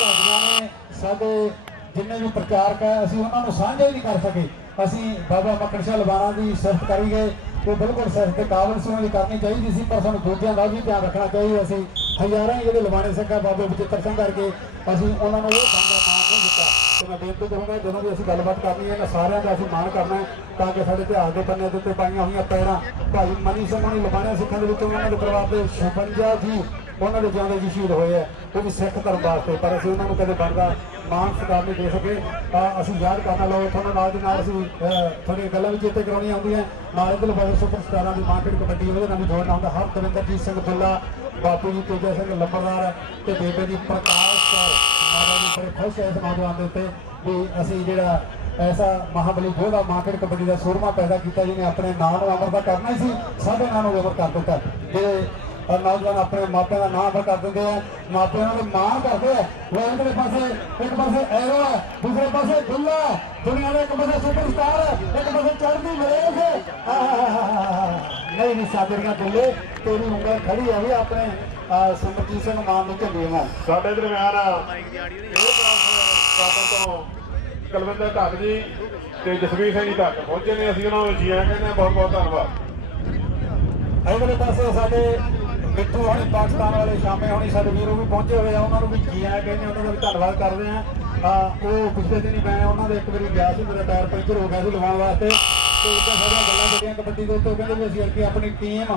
ਢਾਡੀਆਂ ਨੇ, ਸਾਡੇ ਜਿੰਨੇ ਵੀ ਪ੍ਰਚਾਰਕ ਹੈ, ਅਸੀਂ ਉਹਨਾਂ ਨੂੰ ਸਾਂਝਾ ਹੀ ਨਹੀਂ ਕਰ ਸਕੇ। ਅਸੀਂ ਬਾਬਾ ਮੱਕੜ ਸ਼ਾਹ ਲਵਾਣਾ ਦੀ ਸਿਫਤ ਕਰੀ ਗਏ। ਉਹ ਬਿਲਕੁਲ ਸਿਫਤ ਤੇ ਕਾਬਲ ਸੀ ਉਹਨਾਂ ਦੀ ਕਰਨੀ ਚਾਹੀਦੀ ਸੀ, ਪਰ ਸਾਨੂੰ ਦੂਜਿਆਂ ਦਾ ਵੀ ਧਿਆਨ ਰੱਖਣਾ ਚਾਹੀਦਾ ਸੀ। ਹਜ਼ਾਰਾਂ ਹੀ ਜਿਹੜੇ ਲਵਾਣੇ ਸਿੱਖ ਹੈ ਬਾਬੇ ਬਚਿੱਤਰ ਸਿੰਘ ਕਰਕੇ ਅਸੀਂ ਉਹਨਾਂ ਨੂੰ ਉਹ ਬੰਦਾ ਮਾਣ ਨਹੀਂ ਦਿੱਤਾ। ਤੇ ਮੈਂ ਬੇਨਤੀ ਕਰੂੰਗਾ, ਜਦੋਂ ਵੀ ਅਸੀਂ ਗੱਲਬਾਤ ਕਰਨੀ ਹੈ, ਇਹਨਾਂ ਸਾਰਿਆਂ ਦਾ ਅਸੀਂ ਮਾਣ ਕਰਨਾ ਤਾਂ ਕਿ ਸਾਡੇ ਇਤਿਹਾਸ ਦੇ ਪੰਨੇ ਦੇ ਉੱਤੇ ਪਾਈਆਂ ਹੋਈਆਂ ਪੈਰਾਂ ਭਾਈ ਮਨੀ ਸਿੰਘ ਹੋਣੀ ਲਵਾਣੇ ਸਿੱਖਾਂ ਦੇ ਵਿੱਚੋਂ ਉਹਨਾਂ ਦੇ ਪਰਿਵਾਰ ਦੇ 56 ਜੀ, ਉਹਨਾਂ ਦੇ ਜਿਉਂਦੇ ਜੀ ਸ਼ਹੀਦ ਹੋਏ ਆ। ਉਹ ਵੀ ਸਿੱਖ ਧਰਮ ਵਾਸਤੇ, ਪਰ ਅਸੀਂ ਉਹਨਾਂ ਨੂੰ ਕਦੇ ਬਣਦਾ ਮਾਨ ਸਤਿਕਾਰ ਨਹੀਂ ਦੇ ਸਕੇ ਤਾਂ ਅਸੀਂ ਯਾਦ ਕਰਨਾ ਲਓ ਤੁਹਾਨੂੰ ਨਾਲ ਦੀ ਨਾਲ ਅਸੀਂ ਅਹ, ਤੁਹਾਡੀਆਂ ਗੱਲਾਂ ਵੀ ਚੇਤੇ ਕਰਾਉਣੀਆਂ ਆਉਂਦੀਆਂ ਨਾਲ ਇਹਦੇ ਬਾਬਾ ਸੁਪਰ ਸਟਾਰਾਂ ਦੀ ਮਾਰਕੀਟ ਕਬੱਡੀ ਉਹਦੇ ਨਾਲ ਵੀ ਜੋੜਨਾ ਹੁੰਦਾ ਹਰ ਦਵਿੰਦਰਜੀਤ ਸਿੰਘ ਦੁੱਲਾ ਬਾਪੂ ਜੀ ਤੇਜਾ ਸਿੰਘ ਲੰਬਰਦਾਰ ਤੇ ਬੇਬੇ ਦੀ ਪ੍ਰਕਾਸ਼ ਕੌਰ ਮਾਤਾ ਜੀ ਬੜੇ ਖੁਸ਼ ਹੈ ਇਸ ਨੌਜਵਾਨ ਦੇ ਉੱਤੇ ਵੀ ਅਸੀਂ ਜਿਹੜਾ ਐਸਾ ਮਹਾਬਲੀ ਯੋਧਾ ਮਾਰਕੀਟ ਕਬੱਡੀ ਦਾ ਸੂਰਮਾ ਪੈਦਾ ਕੀਤਾ ਜਿਹਨੇ ਆਪਣੇ ਨਾਂ ਨੂੰ ਅਮਰ ਦਾ ਕਰਨਾ ਹੀ ਸੀ ਸਾਡੇ ਨਾਂ ਨੂੰ ਅਮਰ ਕਰ ਦਿੱਤਾ। ਜਿਹੜੇ ਔਰ ਨੌਜਵਾਨ ਆਪਣੇ ਮਾਪਿਆਂ ਦਾ ਨਾਮ ਅਮਰ ਕਰ ਦਿੰਦੇ ਆ ਮਾਪਿਆਂ ਨੂੰ ਮਾਣ ਕਰਦੇ ਆ ਲੋਕਾਂ ਦੇ ਪਾਸੇ ਇੱਕ ਪਾਸੇ ਐਰੋ ਹੈ ਦੂਸਰੇ ਪਾਸੇ ਹੈ, ਦੁਨੀਆ ਦੇ ਇੱਕ ਪਾਸੇ ਸੁਪਰਸਟਾਰ ਹੈ ਇੱਕ ਪਾਸੇ ਚੜ੍ਹਦੀ ਮਲੇਸ਼। ਨਹੀਂ ਨਹੀਂ ਸਾਦਰੀਆਂ ਦੁੱਲੇ ਤੇਰੀ ਉਂਗਲ ਖੜੀ ਹੈ ਵੀ ਆਪਣੇ ਆਹ, ਸਿਮਰਜੀਤ ਸਿੰਘ ਮਾਨ ਨੂੰ ਝੰਡੀਆਂ ਸਾਡੇ ਦਰਮਿਆਨ ਤੋਂ ਕਲਵਿੰਦਰ ਢੱਕ ਜੀ ਤੇ ਜਸਵੀਰ ਸਿੰਘ ਜੀ ਢੱਕ। ਪਹੁੰਚੇ ਨੇ ਅਸੀਂ ਉਹਨਾਂ ਨੂੰ ਜੀ ਆਇਆਂ ਕਹਿੰਦੇ ਬਹੁਤ ਬਹੁਤ ਧੰਨਵਾਦ। ਅਗਲੇ ਪਾਸੇ ਸਾਡੇ ਮਿੱਠੂ ਹੋਣੀ ਪਾਕਿਸਤਾਨ ਵਾਲੇ ਸ਼ਾਮੇ ਹੋਣੀ ਸਾਡੇ ਵੀਰੋ ਵੀ ਪਹੁੰਚੇ ਹੋਏ ਆ, ਉਹਨਾਂ ਨੂੰ ਵੀ ਜੀ ਆਇਆਂ ਕਹਿੰਦੇ ਉਹਨਾਂ ਦਾ ਵੀ ਧੰਨਵਾਦ ਕਰਦੇ ਆ। ਉਹ ਪਿਛਲੇ ਦਿਨ ਹੀ ਮੈਂ ਉਹਨਾਂ ਦੇ ਇੱਕ ਵਾਰੀ ਗਿਆ ਸੀ, ਮੇਰਾ ਟਾਇਰ ਪੰਚਰ ਹੋ ਗਿਆ ਸੀ ਲਵਾਉਣ ਵਾਸਤੇ। ਤੇ ਉੱਥੇ ਸਾਡੀਆਂ ਗੱਲਾਂ ਜਿਹੜੀਆਂ ਕਬੱਡੀ ਦੇ ਉੱਤੇ ਕਹਿੰਦੇ ਵੀ ਅਸੀਂ ਅੱਗੇ ਆਪਣੀ ਟੀਮ